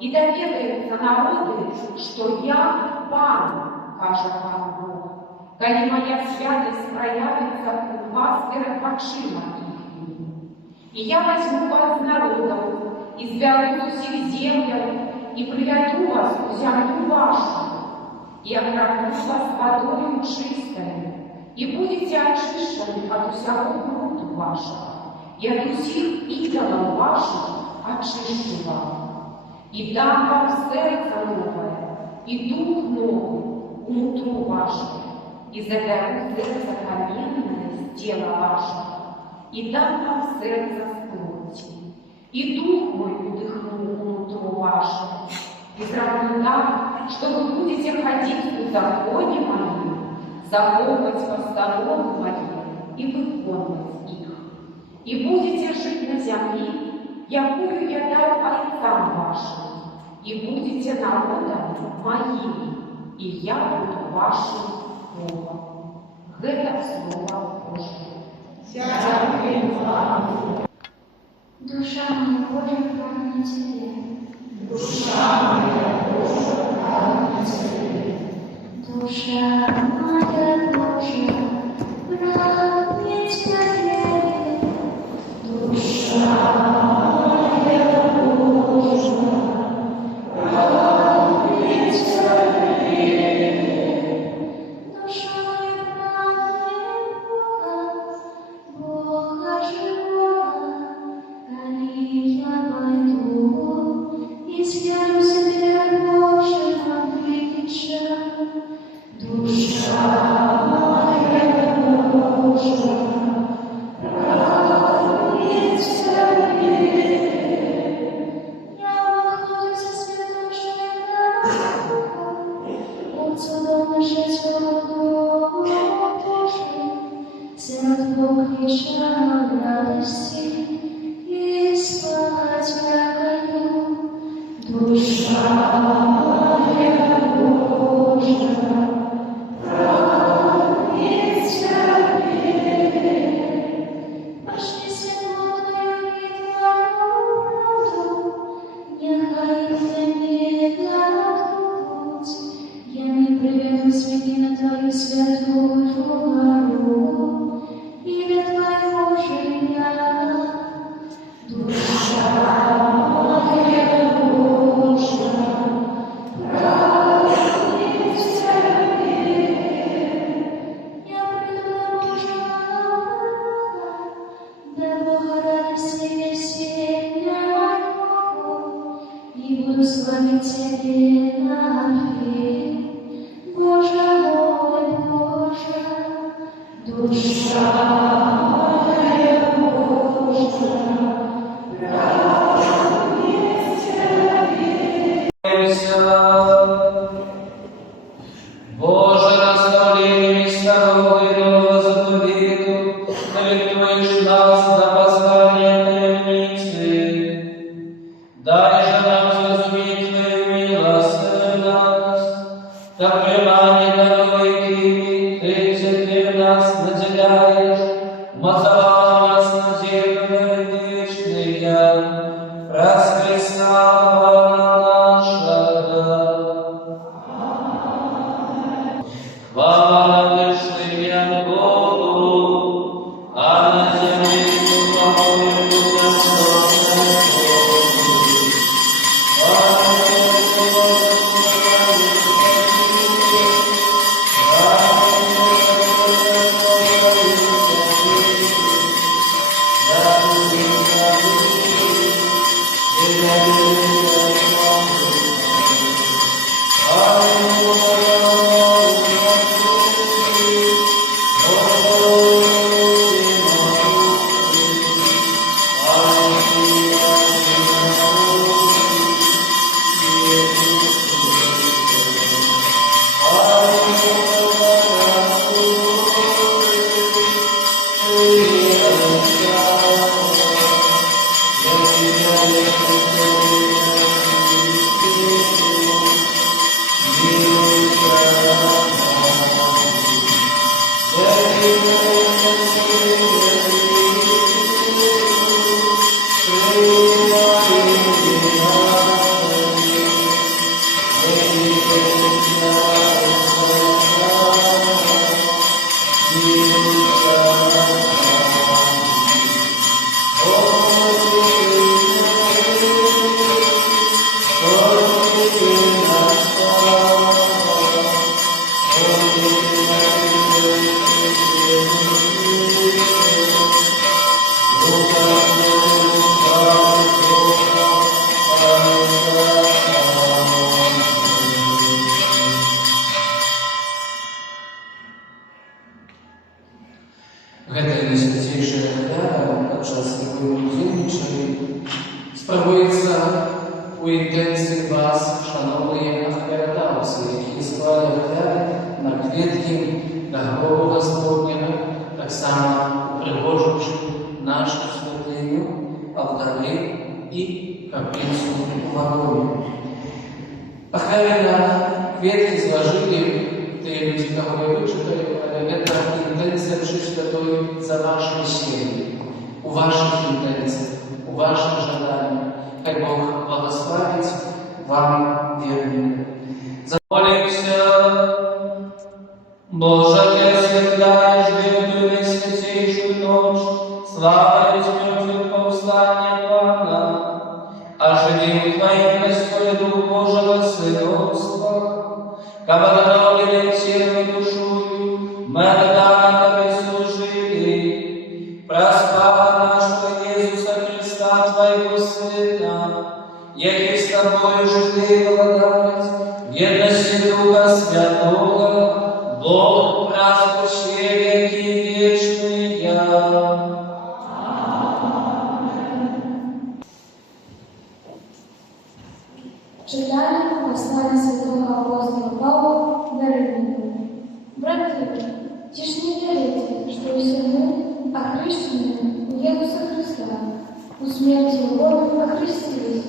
и доведаются народы, что я Пан, каже Пан Бог. Коли моя святость проявится у вас перед очима их. И я возьму вас народов, изберу всех землях, и приведу вас в землю вашу, и окроплю вас водою чистой, и будете очищены от всего бруду вашего, и от всех идолов ваших очищу вам. И дам вам сердце новое, и дух новый внутрь вашего, и заберу сердце каменное с тела вашего, и дам вам сердце с плоти, и дух мой вдохну внутрь вашего, и сделаю так, что вы будете ходить в законе моем, заховывать постановы мои и выполнять их, и будете жить на земле, якую я дал отцам вашим, и будете народом моим, и я буду вашим Богом. Это Слово Божие. Душа моя, Боже, прагне Тебе. Душа моя, Боже, прагне Тебе. Душа моя, Боже, прагне Тебе. Душа моя, Боже, прагне Тебе. Душа моя прагне Бога, Бога живого, коли я пойду, и свяжу себе Божьим обличием. Душа моя, Боже, прагне Тебе. я выходлю со святошей народа, от судом нашего Божий, серед покрича радости, и спать врагою. Душа моя, Боже, прагне Тебе. Пошли свободою и Твою правду, нехай не ведут путь, я не приведу святи на Твою святую гору, и до Твоего жилья. Душа моя, Боже, прагне Тебе. Я приду до Божьего народа, до Бога радости и веселья моего, и буду славить Тебе на арфе. Боже мой, Боже, Душа моя, Боже, прагне Тебе. Боже, наставление старого и нового заповеду, навектуешь нас до познания таемницы. Дай же нам зразуметь вас, шановні ахвяродавці, які склали офіри на квітки до гробу Господнього, так само пригожуючи нашу святиню, алтари і каплицю у вагоні. Ахвяры на кветки сложили те люди, кого я вычитали, это интенция в жизни Святой за ваши семьи, у ваших интенций, у ваших желаний. Хай Бог благословит вам верными. Замолимся, Боже, Ты осветляешь Святую Наисвятейшую ночь, слава и смертью повстания Пана, оживи Твоим Господи Дух Божьего сыновства, кабы телом и душою мы отданы Тебе служили, проспава нашего Иисуса Христа, Твоего Сына, яки с Тобою жили благодать, в едности Духа Святого, Бог празднующий веки вечные. Читання послання святого апостола Павла до Римлян. Братья, тишь не верите, что все мы, охрещенные у Иисуса Христа, у смерти Его охрестились.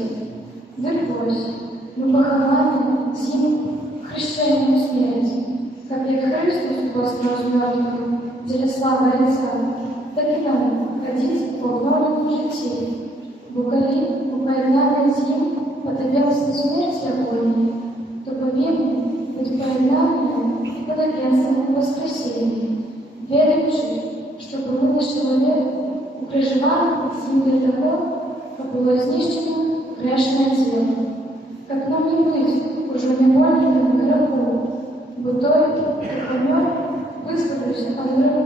Вырвось, мы похованы с Ним хрещением смерти, как и Христос воскрес мертвых, деля славы Отца, так и нам ходить по обновленному житии. Букали, упоенные с Ним, подобился смерти огонь, то повинны быть поеднаны и подобенством воскресения, веривши, что был человек укрыжеван с ним для того, как было изнищено грешное тело. Как нам не быть уже невольниками греху, будто как помер, высвободившись от греху.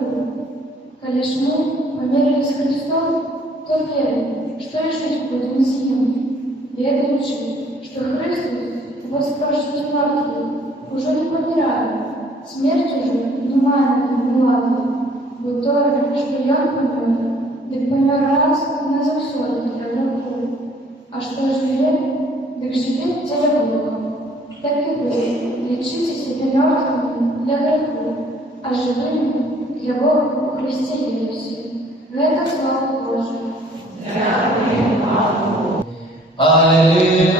Колишь мы померились с Христом, то верим, что и жить будем с Ним, ведаючи, что Христос, воскресший из мертвых, уже не помирает, смерть уже внимание не владает, будто что я помер, так помер раз на завсёды для греху. А что живет, так живет тело Бога. Так и вы, лечите себя мертвыми для греху, а живыми для Бога в Христе Иисусе. Это слава Божия. Аллилуйя,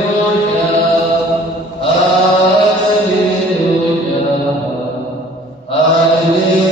аллилуйя, аллилуйя,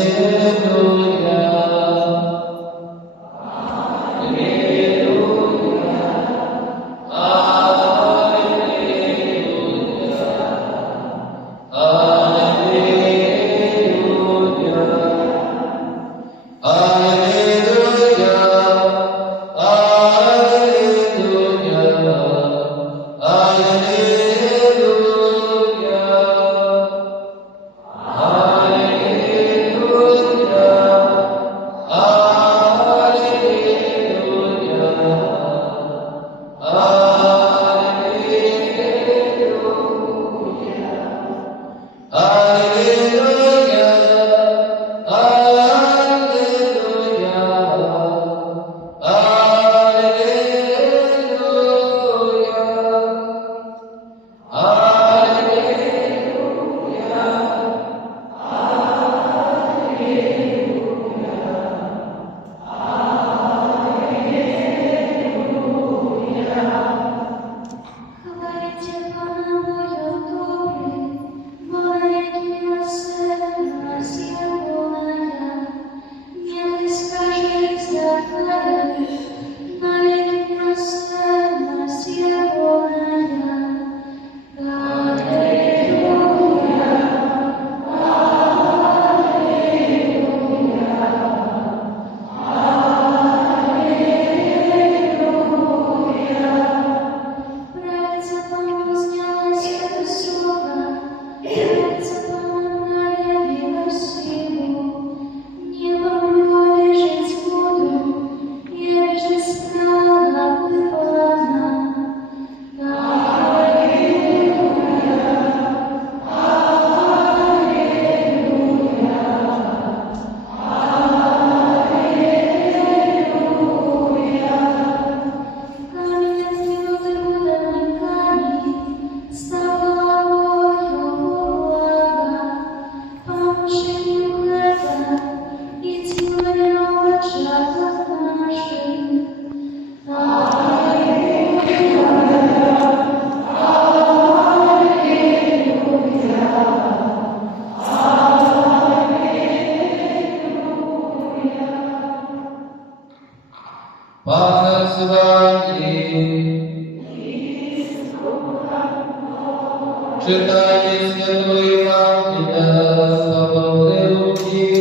Читайте Святої Євангелія свободи Луки.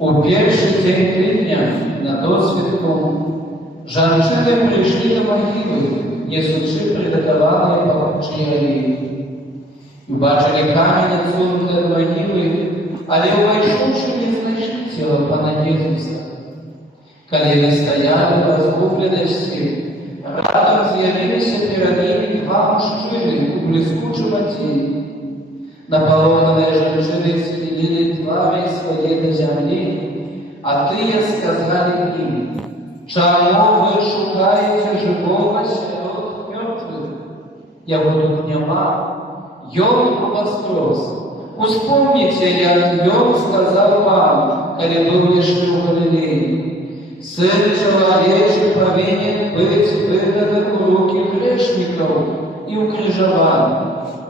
У перший день тижня на досвідку жанчини прийшли до могили, несучи приготовані пахучі олії. І бачили камінь відсунути від могили, але увійшовши не знайшли тіла пана Ісуса. Коли вони стояли в розгубленості, радом з'явилися перед ними два мужчини у блискучому тілі. Наполоненные женщины следили твари своей до земли, а тые сказали им: «Чому ви шукаєте живого серед мертвых? Его тут нема, Йон воскрес. Успомните, як Йон сказал вам, коли вы вышли в Галилею: Сын человечий повинен быть выдан в руки грешников и укрижован,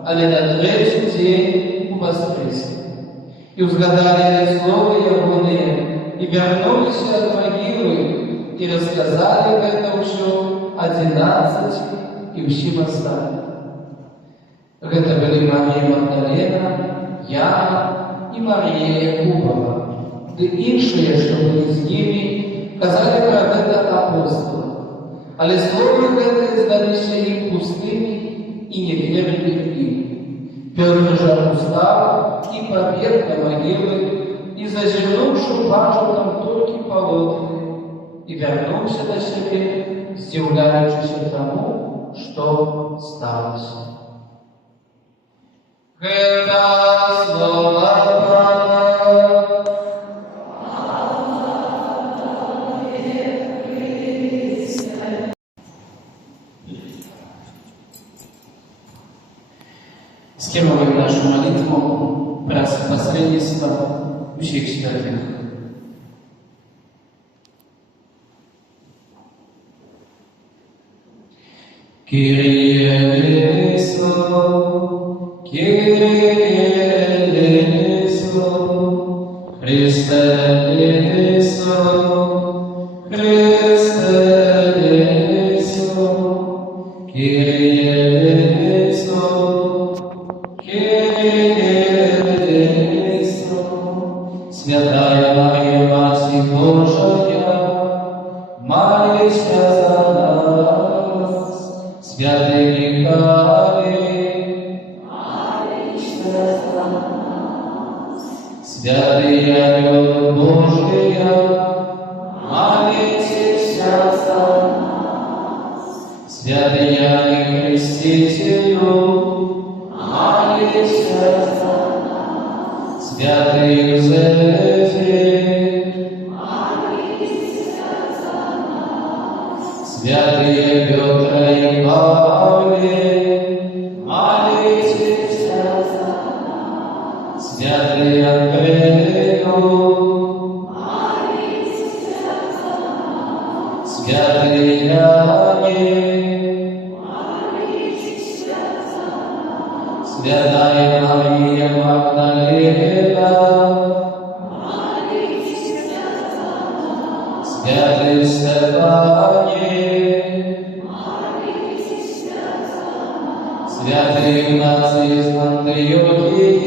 але на третий день воскресне. И узгадали слово Ягоне, и вернулись от могилы, и рассказали это все 11 и всем остальным. Это были Мария Магдалена, Яна и Мария Якубова. Да іншие, что были с ними, казали про это апостолам. Але слово это издались им пустыми и не верили им. Петр же устал и побег до могилы, и зазирнувши, бачил там только полотны, и вернулся до себе, здивляючись тому, что сталось. Это слово Бога. Скидываем нашу молитву про посредничество всех святых. Kyrie eleison, Kyrie eleison, Christe eleison, Christe eleison, Kyrie eleison, Kyrie eleison. Святая Мария, Матерь Божия, молись за нас. Святый Михаил, молись за нас. Святый Ангел Божия, молитесь за нас. Святый Иоанн Креститель, молись за нас. Святый Иосиф, молись за нас. Святые Петр и Павел, молитесь за нас. Святый Андрей, молитесь за нас. Святый Леонид, молитесь за нас. Святая Мария Магдалена, молитесь за нас. Святый Стефаний, молитесь за нас. Святый Игнатий из Антиохии,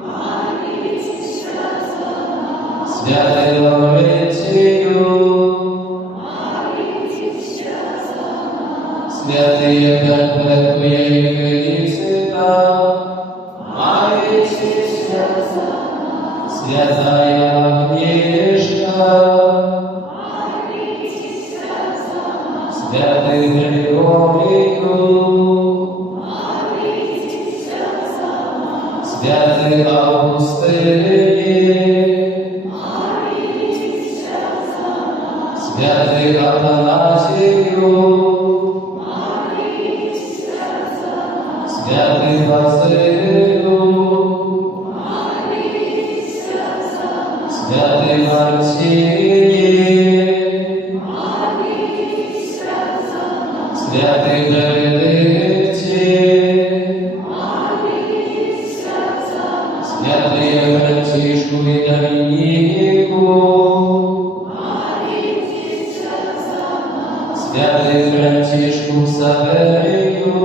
молитесь за нас. Святый Лаврентий, молитесь за нас. Святые Перпетуя и Фелицита, молитесь за нас. Святая Агнешка, молитесь за нас. Святый Григорий, молитесь за нас. Святый Августин, молитесь святий Афанасію, святий Василю, святий Марції, святий Давидиці, святий Францишку і Домініку, святий Францишку Саверію,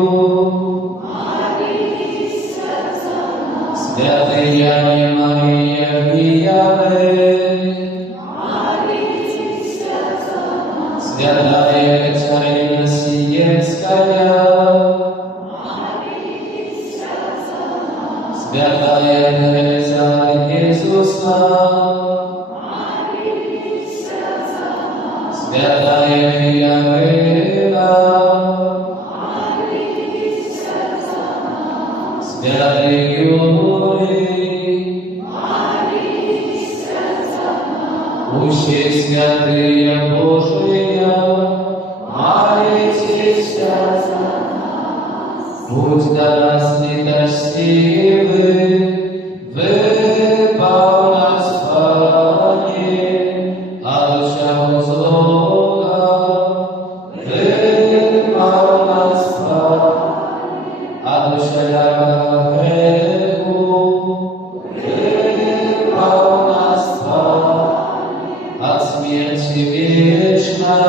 святий Яні Марія Віяви, святая Екатерина Сиенская, святая Тереза Иисуса, святая Фиорина, святый Юрий, ущи святые Божия, молитесь за нас. Будь до нас милостивы, выпал нас Пане, от всякого злого, выпал нас Пане, от всякого греху, выпал нас Пане, от смерти вечной.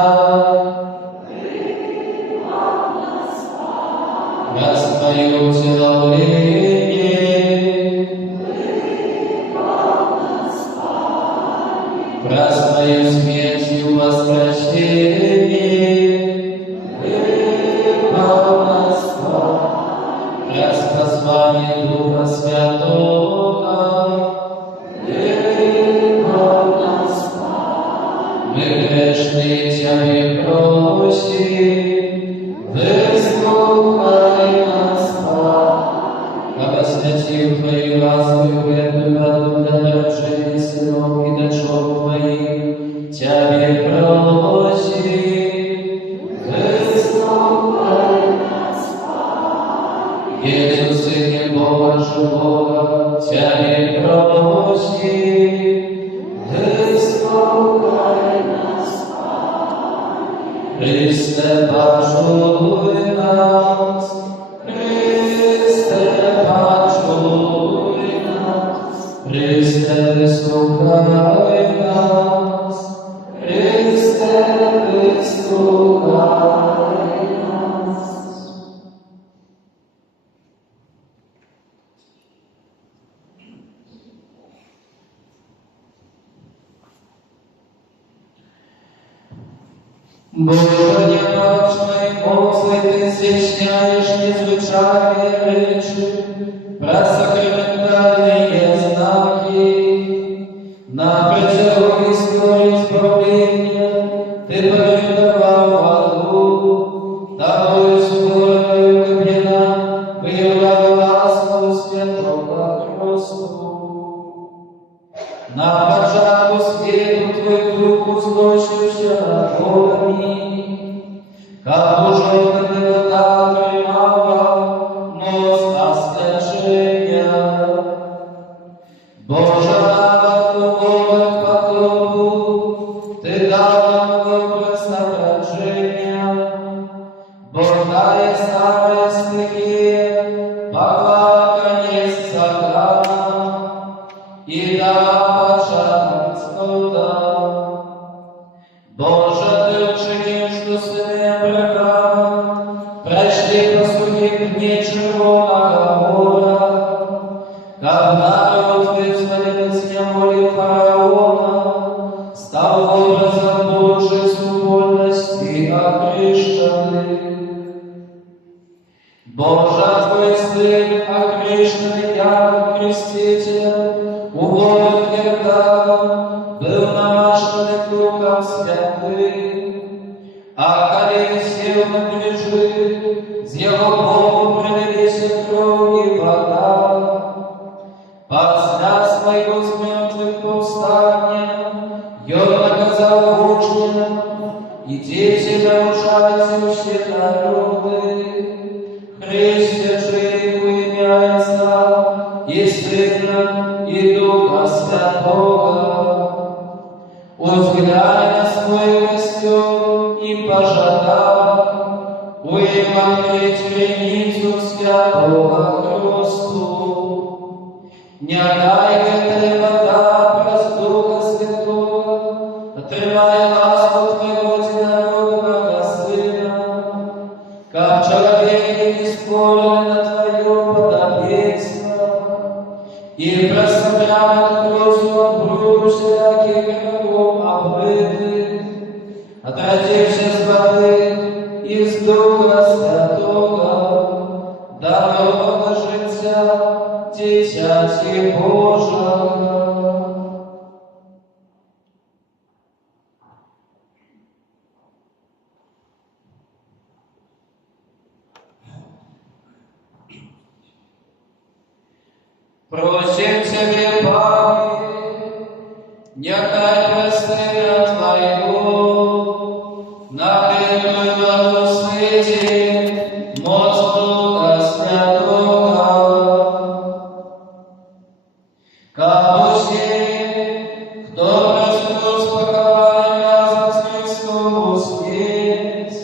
Раз мое теловление, раз мою смертью воскресение, выпал нас Пане, раз позвание Духа Святого, выпал нас Пане, мы грешные Тебя просим, выслухай нас, Пане, обосвятив Твою ласку и эту воду для рождения сынов и дочерей Твоих, Тебе просим, выслухай нас, Пане, Иисус, Сыне Бога живого, Тебе просим, выслухай нас, Христе, пожалуй нас, Христе, пожалуй нас, Христе, выслухай нас, Христе, выслухай нас. Боже, непорочной помыслы Ты свящаешь незвучайные речи, про сакраментальные знаки. На протягу истории избавления Ты повиновал воду, Тобою скорою креплена, выявляя ласку святого Христу. На початку свету Твой дух устойчився над водами, как уже когда примала мост освящения. Боже, над Богом потопу Ты дал нам образ награждения. Бог дает старые стихи, поклал конец сатана и дал початок суда. Боже, Ты учинил, что сыны Авраама прочли послухи дней Червоного моря, как народ, вызволенный с неволи фараона, стал образом Божьей свободности окрещенный. Боже, Твой Сын, окрещенный Иоанн Креститель, у воды Иордана, был намазанный Духом Святым, а колени сел на крижи, с его боку пролились кровь и вода. После своего смерти повстания, наказал учням: «Идите, научайте все народы, крестя же их во имя Отца и Сына и Духа Святого». Взгляни на свой костюм и пожадав, им открыть криницу святого Христу. Нехай гребе вода праз Духа Святого, отримає ласку Твоего единородного Сына, как человек исполнен на Твое подобенство, и прославляет Христу обруч всяких грехов обрытых, отродившись с воды и с Духа Святого, дорога життя дитяті Божого. Просим Тебе, Папе, нехай простыня Твоего, на хлебную благословение, моц Духа Святого. Как все, кто простил с похованием разом с Христову смерть,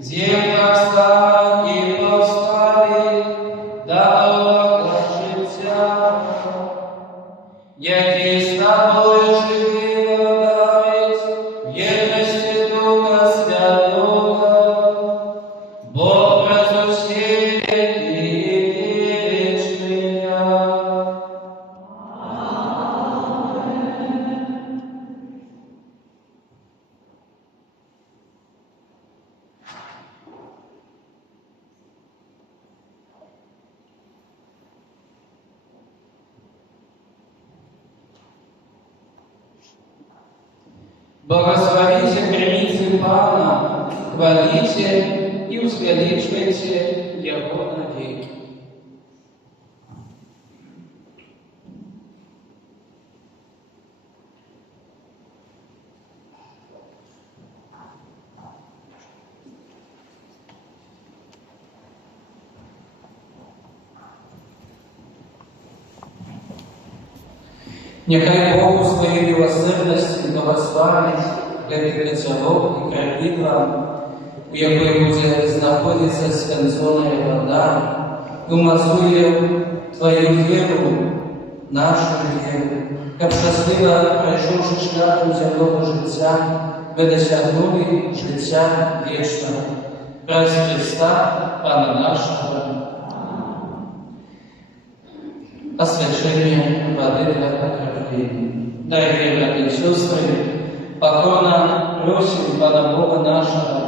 земля встали и повстали, дорога життя, які з тобою живі вдарить в єдності Духа Святого, Бог през усі віки вічні. Благословите границы Пана, хвалите и возвеличивайте Его навеки. Нехай Бог у своей милосердности благословить гэтый котелок и крапива, у якой будет знаходиться свянцоная вода, умацує Твою веру, нашу веру, как щасливо пройшовши шляхом земного життя, ми досягнули життя вічного. През Христа, Пана нашого. Освящение воды для покровления. Дорогие братья и сестры, покорно просим Пана Бога нашего,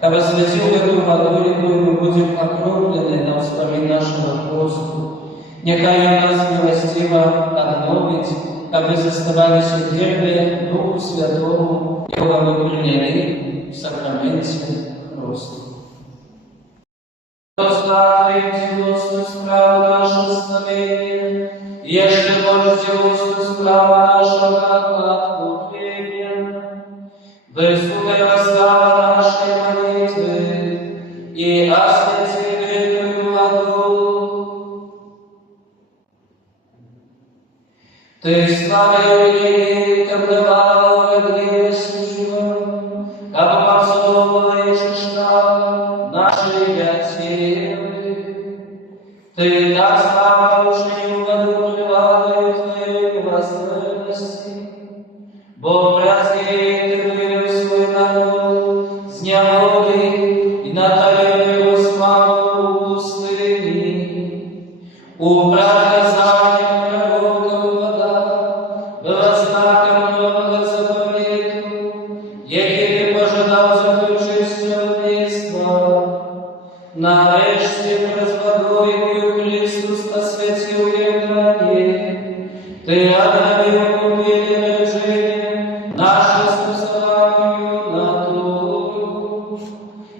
как осветил эту воду, якою мы будем окроплены на вспомин нашего посту. Нехай у нас милостиво обновить, как мы оставались верны Духу Святому, Его мы приняли в сакраменте Христу. Доставим злостную справу нашу знамение, если можете злостную справу нашего откровения, выслушай восстава нашей молитвы и освети греховую воду. Ты славой великий, как давал справедливость живым, как образовываешь штаб нашей ятелы. Ты так славушную воду прилагаешь Твоей милосердности, Бог праздник Ты вывел свой народ с неволи и натолил его славу в пустыне. У проказания пророков вода была знаком нового заповеду, який Ты пожадал заключить совместно. Нарешті през водою Христос освятил єднання, Ти обновил купили рождение наше спасованию натуру.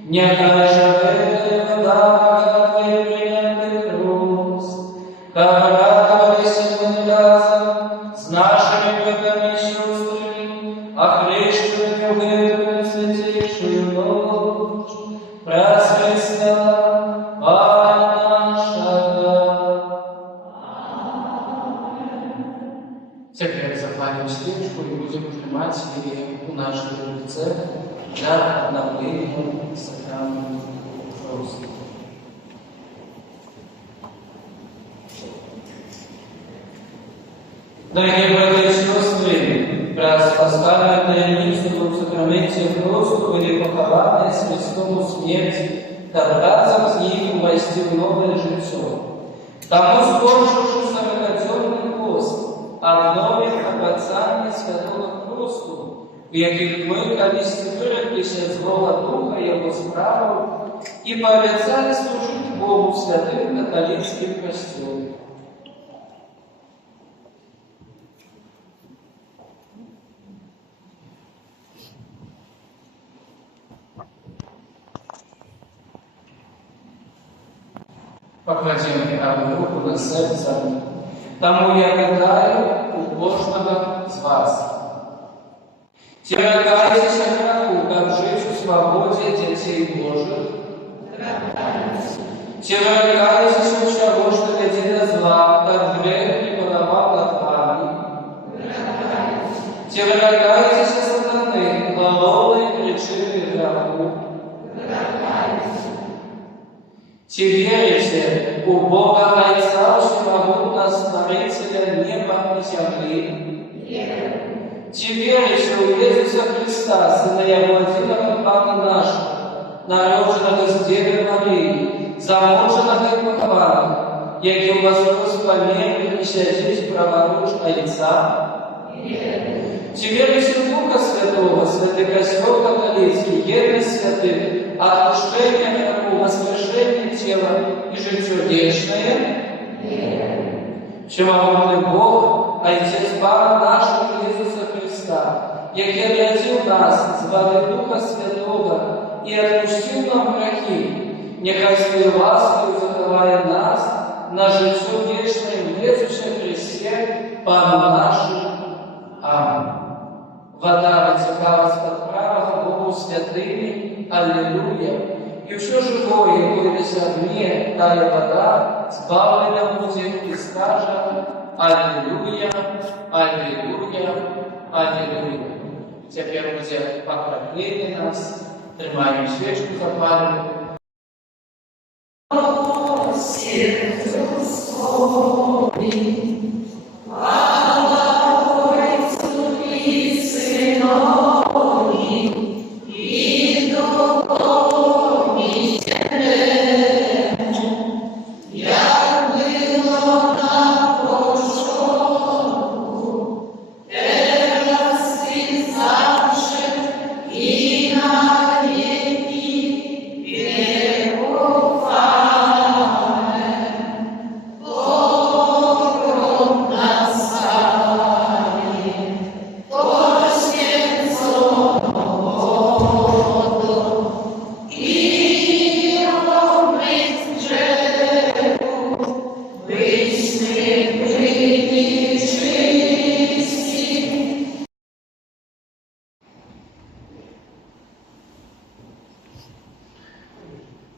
Нехай же эта вода, как Твой принятый крест, как радовались мы разом с нашими братьями и сестрами, пришли в эту святейшую ночь, праз Христа, Пана нашего. Теперь запалим свечку и будем принимать ее у нашего лица для обновления сакрамента роста. Дорогие братья и сестры, раз поставим таинственную в сакраменте просто были похованы с Христом смерти, да разом с ним войти в новое житие. Тому скончивши сорокоденный пост, обновив обрацание Святого Христу, в яких мы, колись выроклись от злого духа Его справу и пообещали служить Богу в святых католических костелах. Покладем правую руку на сердце. Тому я гадаю у кожного з вас. Ті ракайтеся греху, как жить у свободе детей Божих. Ті ракайтеся всего, что година зла, как грех не подавал над вами. Ті ракайтеся сатаны, головной причины греху. Те верите у Бога Отца Всемогутного Створителя неба и земли? Те верите у Иисуса Христа, Сына Его Единого Пана нашего, народженного с Девой Марии, замуженого и похвального, яким воскрес помер и сядет праворуч Отца? Те верите в Духа Святого, Святый Костел Католический, едность святых, отпущение греху, воскрешение тела и житие вечное? Всемогутный Бог, Отец Пана нашего Иисуса Христа, який родил нас с воды Духа Святого и отпустил нам грехи, нехай свою ласкою заховає нас на житие вечное в Иисусе Христе, Пану нашему. Аминь. Вода вытекала из-под правого Богу святыми, Аллилуйя. И все живое, койтесь огне, тая вода, збавлена будет и скажем Аллилуйя, Аллилуйя, Аллилуйя. Теперь будет покропление нас, тримаем свечку запалим.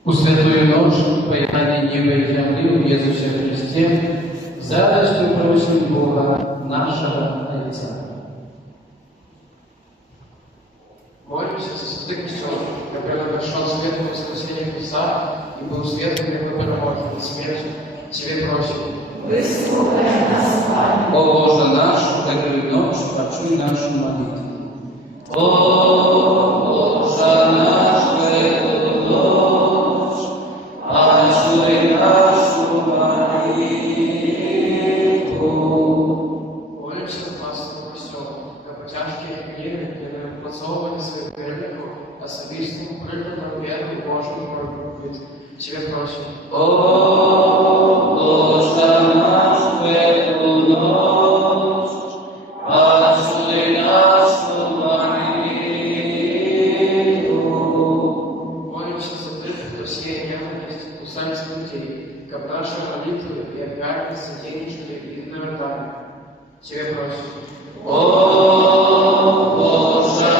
У святую ночь поедания неба и земли в Иисусе Христе с радостью просим Бога нашего Отца. Молимся за святых сестер, который прошел светлое воскресение Христа и был светлым и победоносным смертью. Тебе просим. О Боже наш, в эту ночь почуй нашу молитву. О Боже наш, в эту ночь почуй нашу молитву. Молимся за пастырь костел, как тяжкие гневы, которые поцеловали своих верников, особистым прыгнул верный Божий проповедь. Тебе просим. О Боже наш, в эту ночь почуй нашу молитву. Молимся за тех, кто сеет ненависть у самих людей, как наши молитвы и опять содействовали их навертами. Тебе просим. О Боже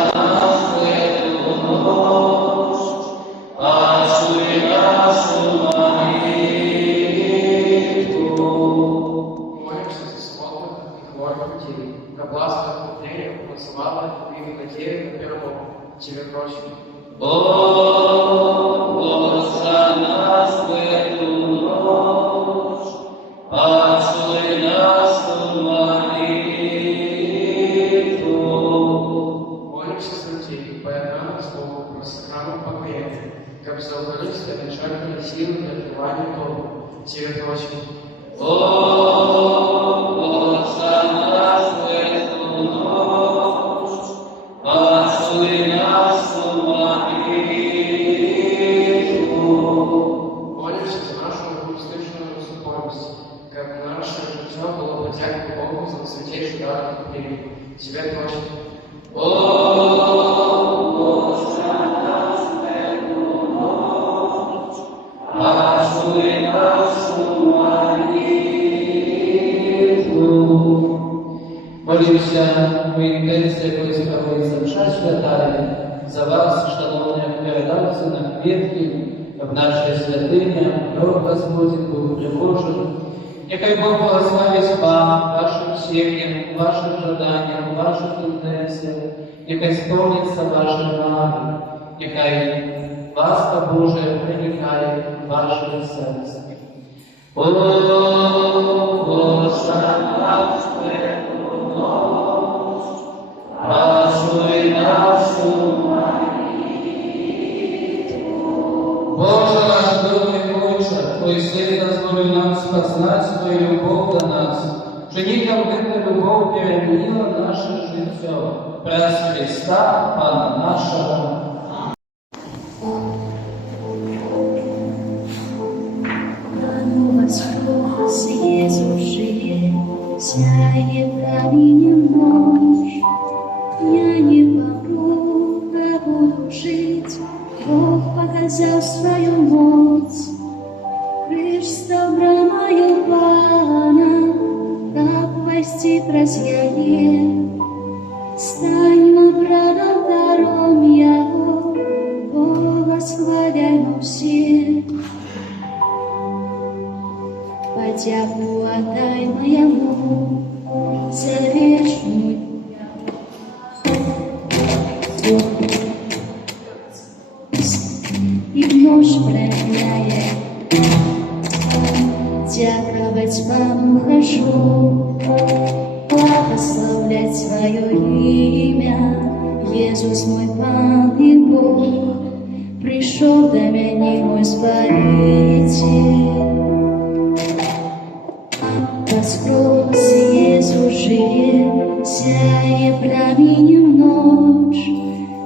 и в надежде на пирог. Тебе просим. Боже, нас в эту ночь, послушай нашу молитву. Молимся за Тебя, поэтому слово про сохранном покоянии, как за удовольствие начальной силы для открывания дома. Тебе просим. Боже, нас в эту ночь, послушай нашу молитву. Молимся за нашу эгоистичную супольность, как наше життя було подяки Богу за святейший дар любви. Тебе просим. Боже, нас в эту ночь, послушай нашу молитву. Молимся в інтенції, коли справиться мша святая, за вас, шановні передавці на квітки, в нашій святині, Бог Господь був прихожим. Нехай Бог благословить вам, вашим сім'ям, вашим жаданням, ваших інтенціях, нехай сповниться ваша мама, нехай ласка Божия проникає в ваше серце. О, Боже, нас в эту ночь, послушай нашу молитву. Боже наш добрий Отче, Твой Сын дозволил нам спознать Твою любовь до нас, что никогда эта любовь переменила наше житье. През Христа, Пана нашего. Рано воскрес Иисус жив, сияет каменем ночь. Я не помру, а буду жить, Бог показал свою мощь. Христос брамою Пана, как войти прозяє. Станьмо братом даром Его, Бога схваляймо все. Подяку отдай моему за вечную и в ночь проявляя. Дяковать вам ухожу, благословлять свое имя. Иисус мой Пан и Бог, пришел до меня мой Спаситель. Воскрес Иисус жив, сияет пламенем ночь.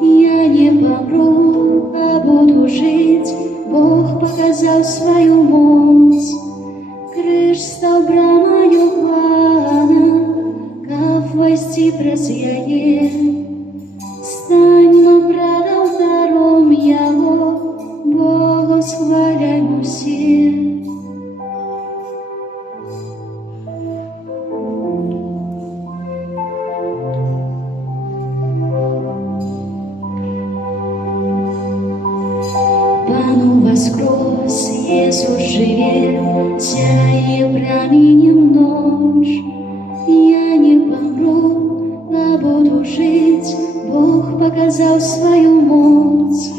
Я не помру, а буду жить, Бог показал свою мощь. Христос брамою Пана, как войти прозяє. Станьмо братом даром Его, Бога схваляймо все. Пану воскрес Иисус живет, сияет пламенем ночь. Я не помру, а буду жить, Бог показал свою мощь.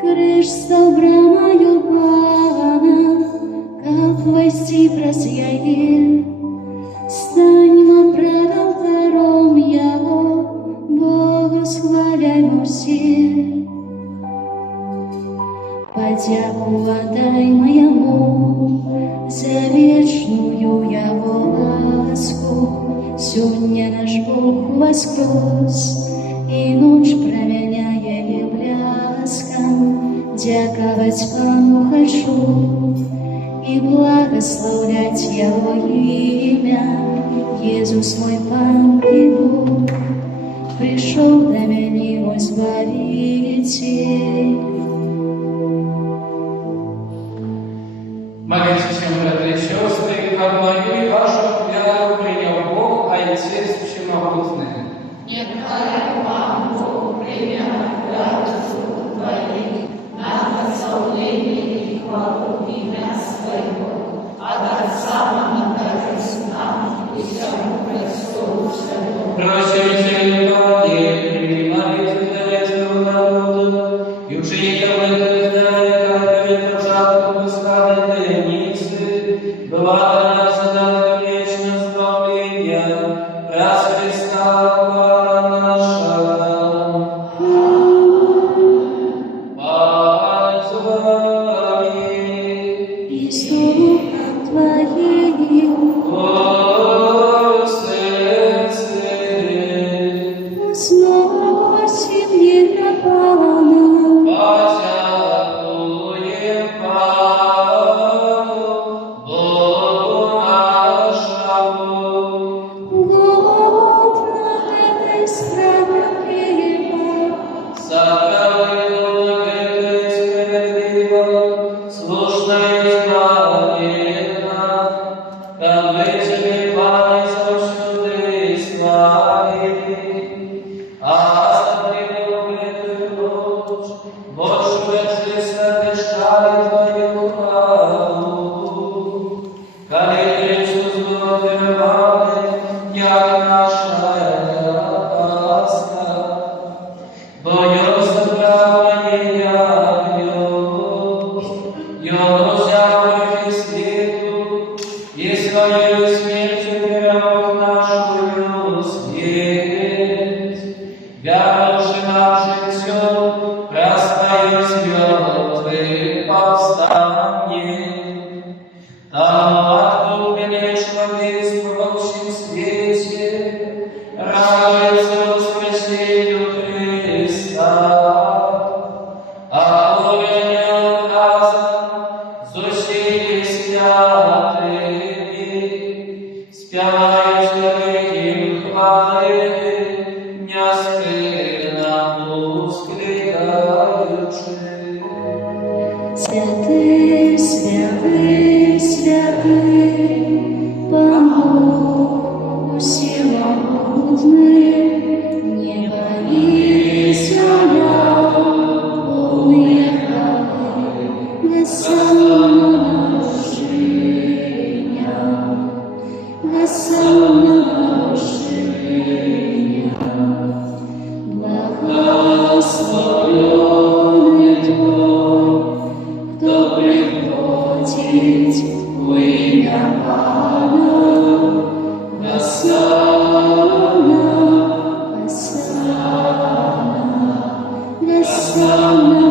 Христос брамою Пана, как войти прозяє. Станьмо братом даром Его, Бога схваляймо все. Подяку отдай моему за вечную Его ласку. Сегодня наш Бог воскрес, и ночь променяя бляском. Дяковать Пану хочу и благословлять Его имя. Иисус мой Пан и Бог, пришел до меня мой Избавитель. Молитесь, братья и сестры, как мою и вашу веру принял Бог, Отец Всемогутный. Нехай вам Бог примет радостью Твоих на прославление и хвалу имя Своего, от Отца до Сына и всему Христу Святому. Просим Тебя, нам життю, престаю з мертвих повстання. Там матку перешла весь в общем свете, радуется воскресению Христа. А горе не указан, зущие святыми, спевают великим хвалы, не стыдно воскликаючи. Святый, святый, святый, Бог всемогутный, небо и земля, полные храны, несомненно благословенный Бог, кто приходит в имя Пана, Госанна, Госанна, Госанна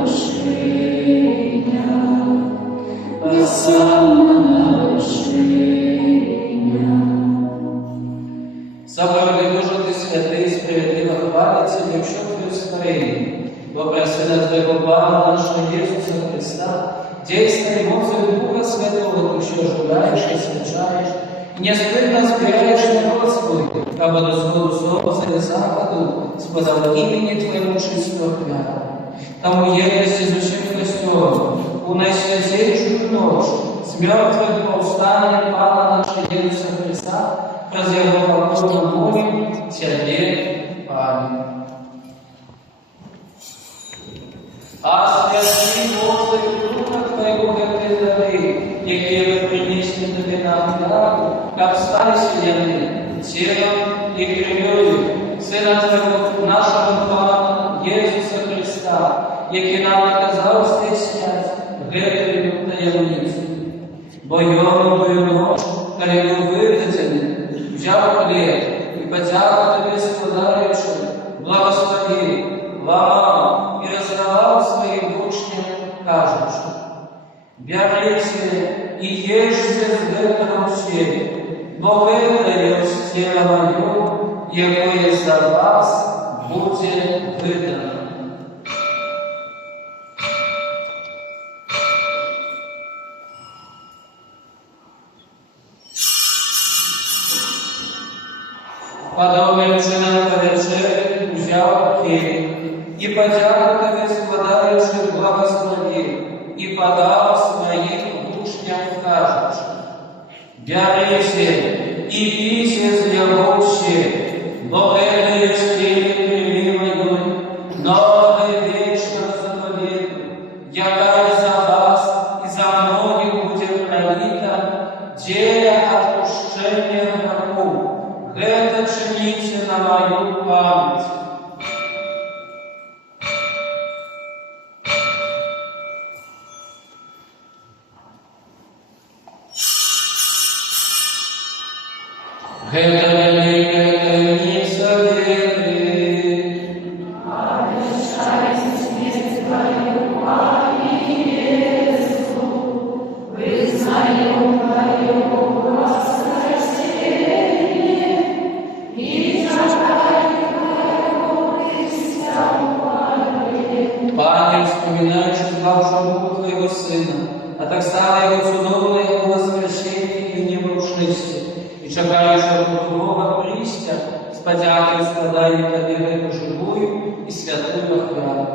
Машиня, Госанна Машиня. Соборний Боже, ти святий, справедливо хвалиться, якщо Твою створення, бо просина Твоего Пана нашего Иисуса Христа, действуя эмоцию Духа Святого, Ты еще ожидаешь и смешаешь, не стыдно сбираешь народ свой, как бы до сходу солнца и западу, сподал имени Твоему чистого храма. Тому едность изучим костер, у наисвятейшую ночь, с мертвых повстания Пана нашего Иисуса Христа, разъявил покой на море, Тебе память. А святи Господи Духа Твоего, как Ты дары, якие вы принесли Тебе нам дару, как стали святы, телом и кровью Сына Твоего, нашего Пана, Иисуса Христа, який нам наказав стеснять греблю таємницю. Бо йому ночь, коли був видадений, взяв хліб і подяку Тобі складаючи, благословив, ламав і роздавав своїм учням, кажучи: «Берите і ешьте з этого все, бо это есть тело мое, якое за вас будет выдано». Подобаючи нам повечері, взяв хліб, і подяку Тобі складаючи, благословив, і подав своїм учням, кажучи: «Берите і пийте з нього все, бо это есть тело крови моей, новое вечное заповедь, якая за вас и за многих будет пролита, деля отпущения грехов. Это чините на мою память». Это великая таинница веры. Обещайте смерть Твою, Иису, вызнаем Твое воскресение и чакаем Твоего христиан памяти. Пане, вспоминаючи славшу Богу Твоего Сына, а так само Его чудовное Его возвращение и непорушности, и чекаючи Бога пристя, с подякою складаем Тебе эту живую и святую храму.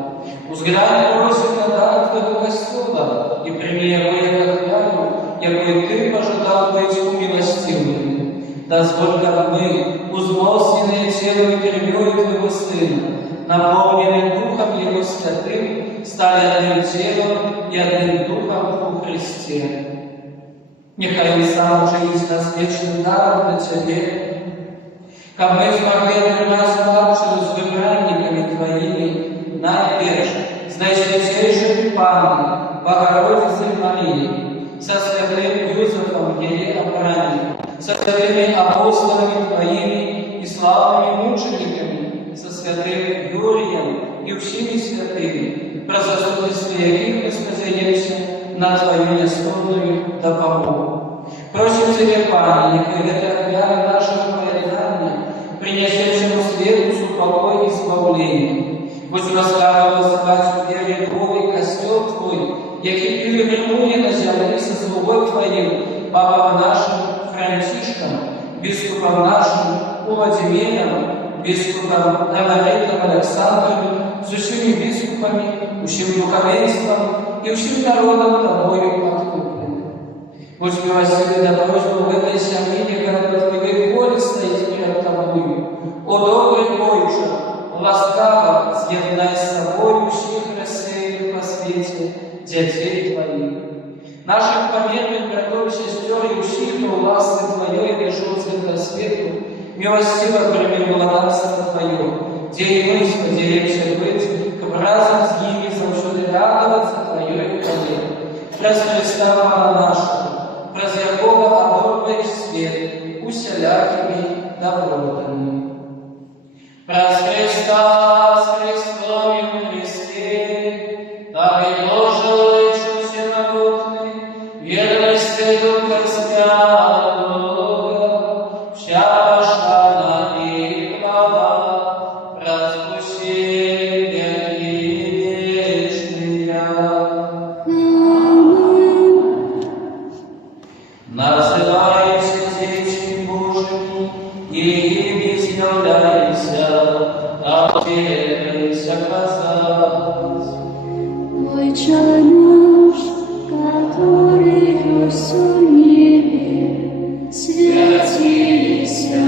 Узглядай просим на дар Твоего Господа, и прими Его як храму, якой Ты пожелал быть умилостивым. Дозволь, как мы, узмолственные телом и кровью Твоего Сына, наполненные Духом Его Святым, стали одним телом и одним Духом у Христе. Нехай Он сам учинить нас вечным даром на Тебе, как мы смогли отримать спадщину с выбранниками Твоими, найперш, с наисвятейшей Панной, Богородицей Марией, со святым Юзефом, Ее охранником, со святыми апостолами Твоими и славными мучениками, со святым Юрием и всеми святыми, про заслуги своих мы спозаемся на Твою нескромную допомогу. Просим Тебя, Пане, нехай это объявление нашего поедания, принесет свету, покой и избавление. Будь ласкаво возвать в вере Твой костел Твой, який пилигримує на землі со слугой Твоим, Папом нашим Францишком, Бискупом нашим Владимиром, Бискупом Раваритом Александром, с усими бискупами, усим духовенством и усим народом Тобою откупленным. Будь милостивый на просьбу в этой семье, когда Твоей воли стоит перед Тобою. О добрый Боже, ласкаво з'єднай з собою всіх рассеянных по свете детей Твоих. Наших померных братов и сестер и всех, кто власти Твоей пришел с этого свету, милостиво прими благодарство Твое, где и мы сподеемся быть, как разом с ними завжди радоваться Твоей хвале. През Христа Бога нашего, през Якова оборваешь свет, усялякими добротами. През Христа, с Христом и в Христе, так и Боже лышу всеногутный, верностью Духа Святого, вся пошла и хвала, распущения вечные. Называемся детьми Божьими и изъявляемся, отделяйся казать. Отче наш, который в небе, святися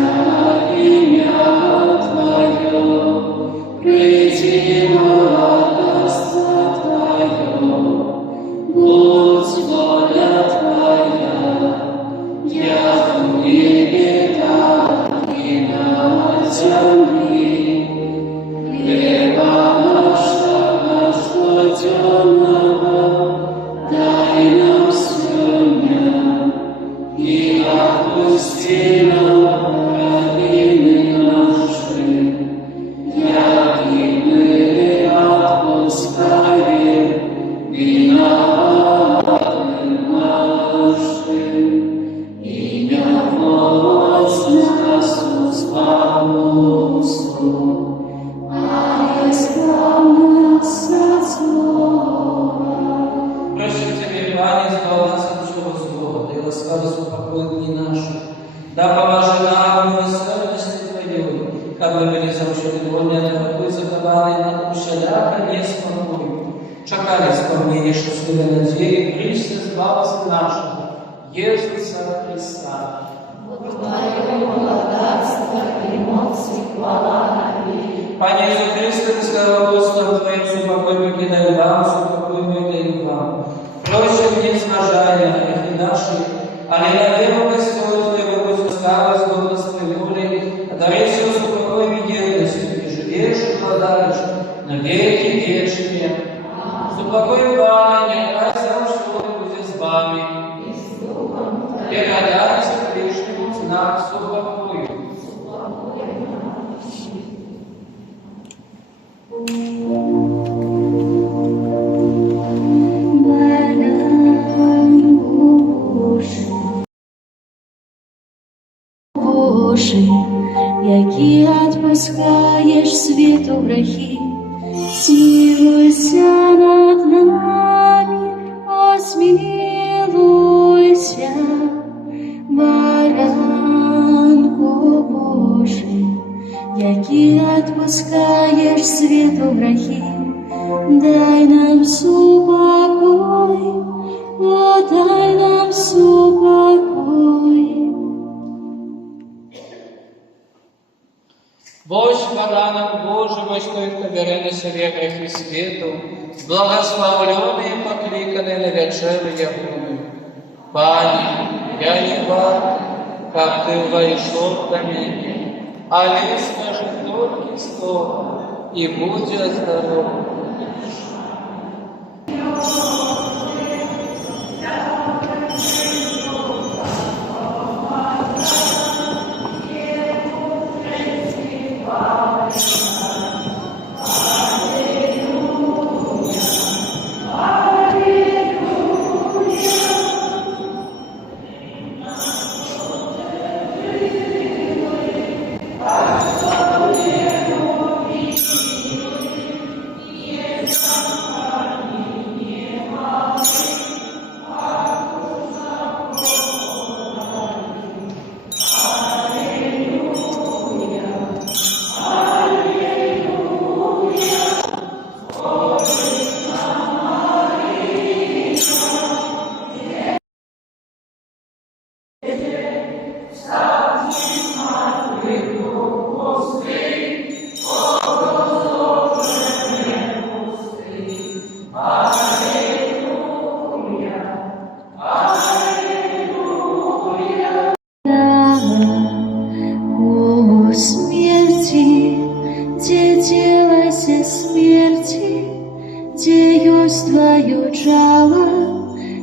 имя Твое, приди царство Твое, будь воля Твоя, яко в небе, так и на земле. Хлеба нашего ежедневного дай нам сегодня, и отпусти нам провины наши, як и мы отпускаем виноватым нашим, и не вводь нас в искушение, а избавь нас от злого. Просим Тебя, Пане, избавь нас от всего злого, да и ласкаво успокоит дни наши. Да поможи нам в милосердности Твоей, как мы были завжди довольны от такой захованной на усяляко неспокою. Чакали исполнение счастливой надеи, Христе Спаса нашего, Иисуса Христа. Твое благодарство и моц и хвала навеки. Пане Иисус Христе, Ты сказал Господом Твоим, супокой покидаю вам, супокой мой даю вам. Просим, не смножая грехи наши, али на веру Господу Твоего, будь ласкава с Господом волей, одарайся супокой веденностью, и живешь и владаешь на веки вечные. Супокой, Пане, хай завжди будет с вами. И радайся ближнему знак супокою. Божий, який отпускаєш світу грехи, смилуйся над нами, о смилуйся, баранку Божий, який отпускаєш світу грехи, дай нам супокой, о, дай нам супокой. Божь бараном Божьего, что их побере на себе грехи свету, благословленные и покликанные на вечеру Ягуны. Пане, я не вар, как Ты войшел ко мне, а лишь скажи только слово, и будь здоров. где есть твое жало,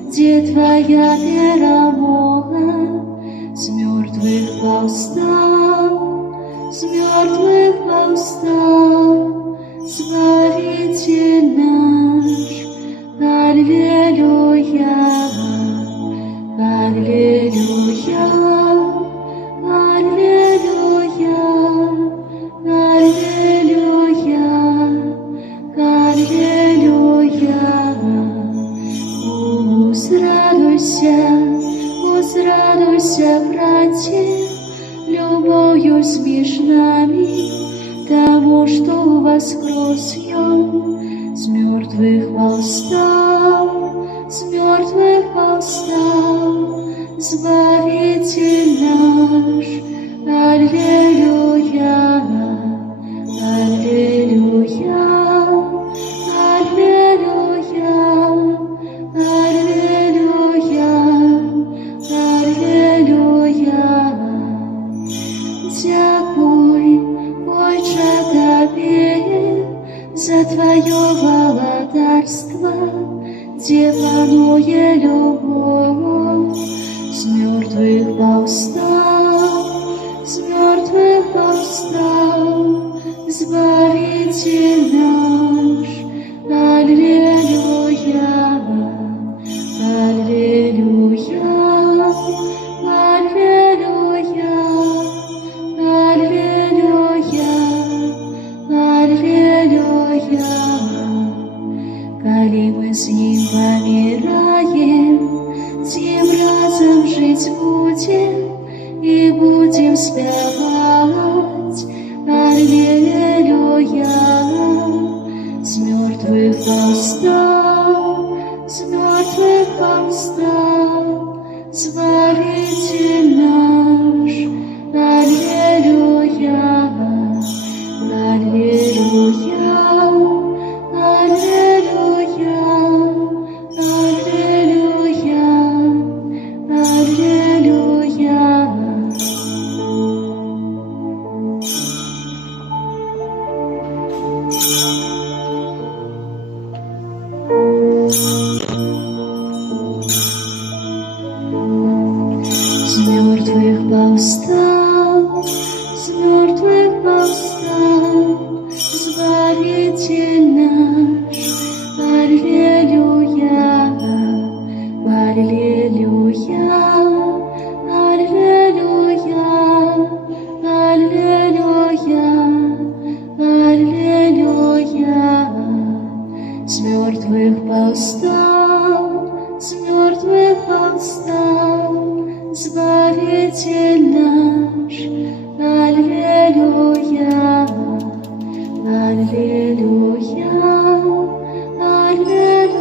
где твоя перемога, с мертвых восстал, с мертвых восстал, Збавитель наш. Аллилуйя, аллилуйя, аллилуйя, аллилуйя, аллилуйя. Возрадуйся, братья, любовью смеж нами, тому, что воскрес Он, с мертвых восстал, с мертвых восстал, Збавитель наш. Аллилуйя, аллилуйя, аллилуйя, аллилуйя, аллилуйя. Дякуй, Отче, Тебе за Твое володарство, где панует любовь, с мертвых восстал, с мертвых восстал, Збавитель наш. Аллилуйя, аллилуйя, аллилуйя, аллилуйя, аллилуйя. Коли мы с Ним помираем, тем разом жить будем и будем спевать. Аллилуйя, с мертвых восстал, с мертвых восстал, Збавитель наш. Аллилуйя, аллилуйя, аллилуйя, аллилуйя, аллилуйя. С мертвых восстал, с мертвых восстал, Збавитель наш. Аллилуйя, аллилуйя, аллилуйя, аллилуйя, аллилуйя. С мертвых восстал, с мертвых восстал, Збавитель наш. Аллилуйя, аллилуйя, аллилуйя,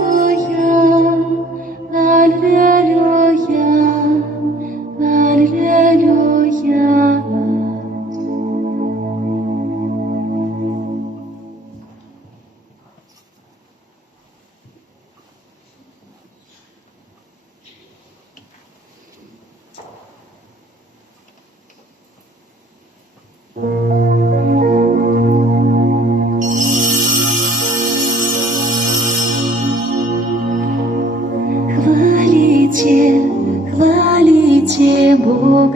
аллилуйя, аллилуйя. Хвалите, хвалите Бога.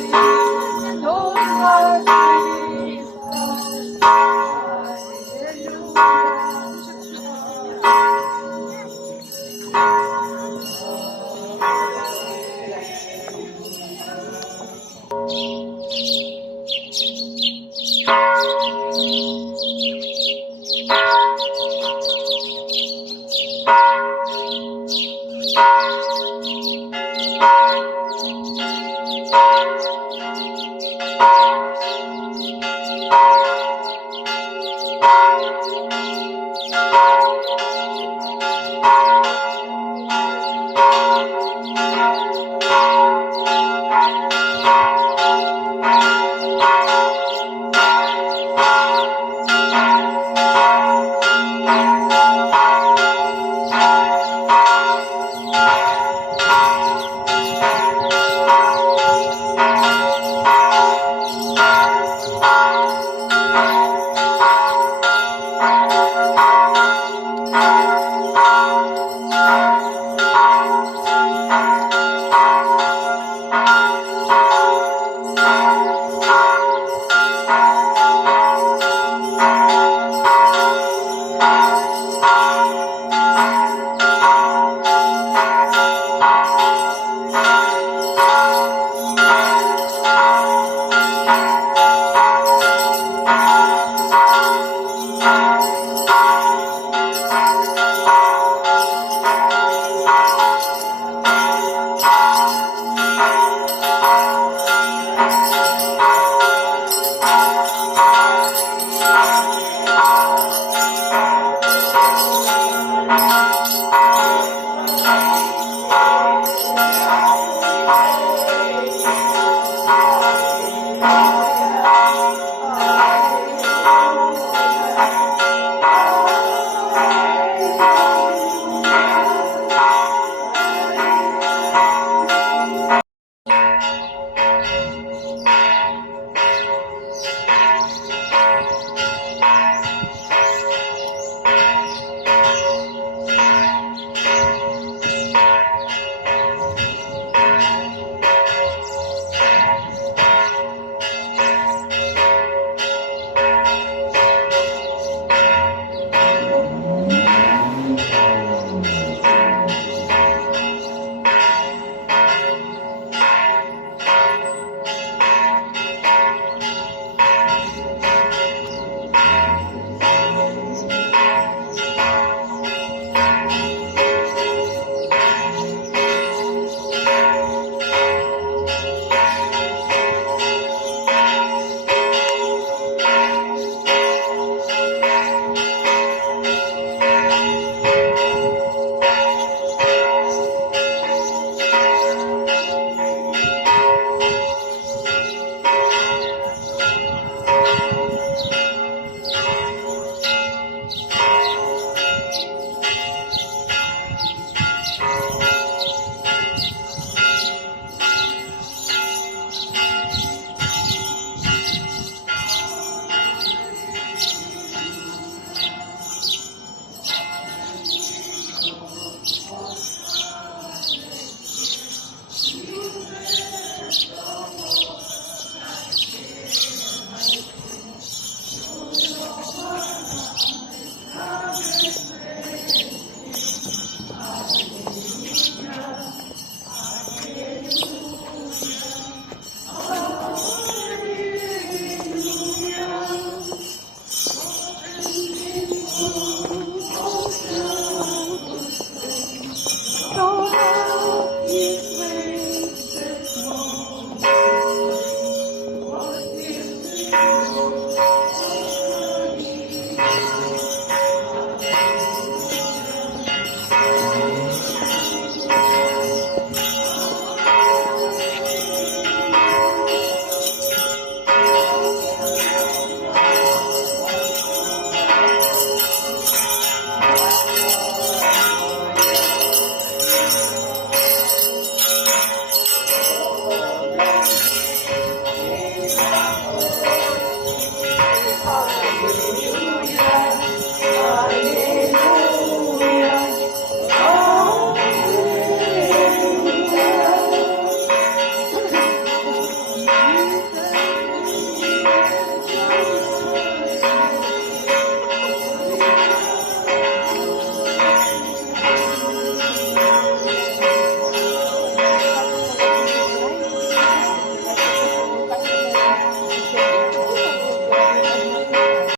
Thank you.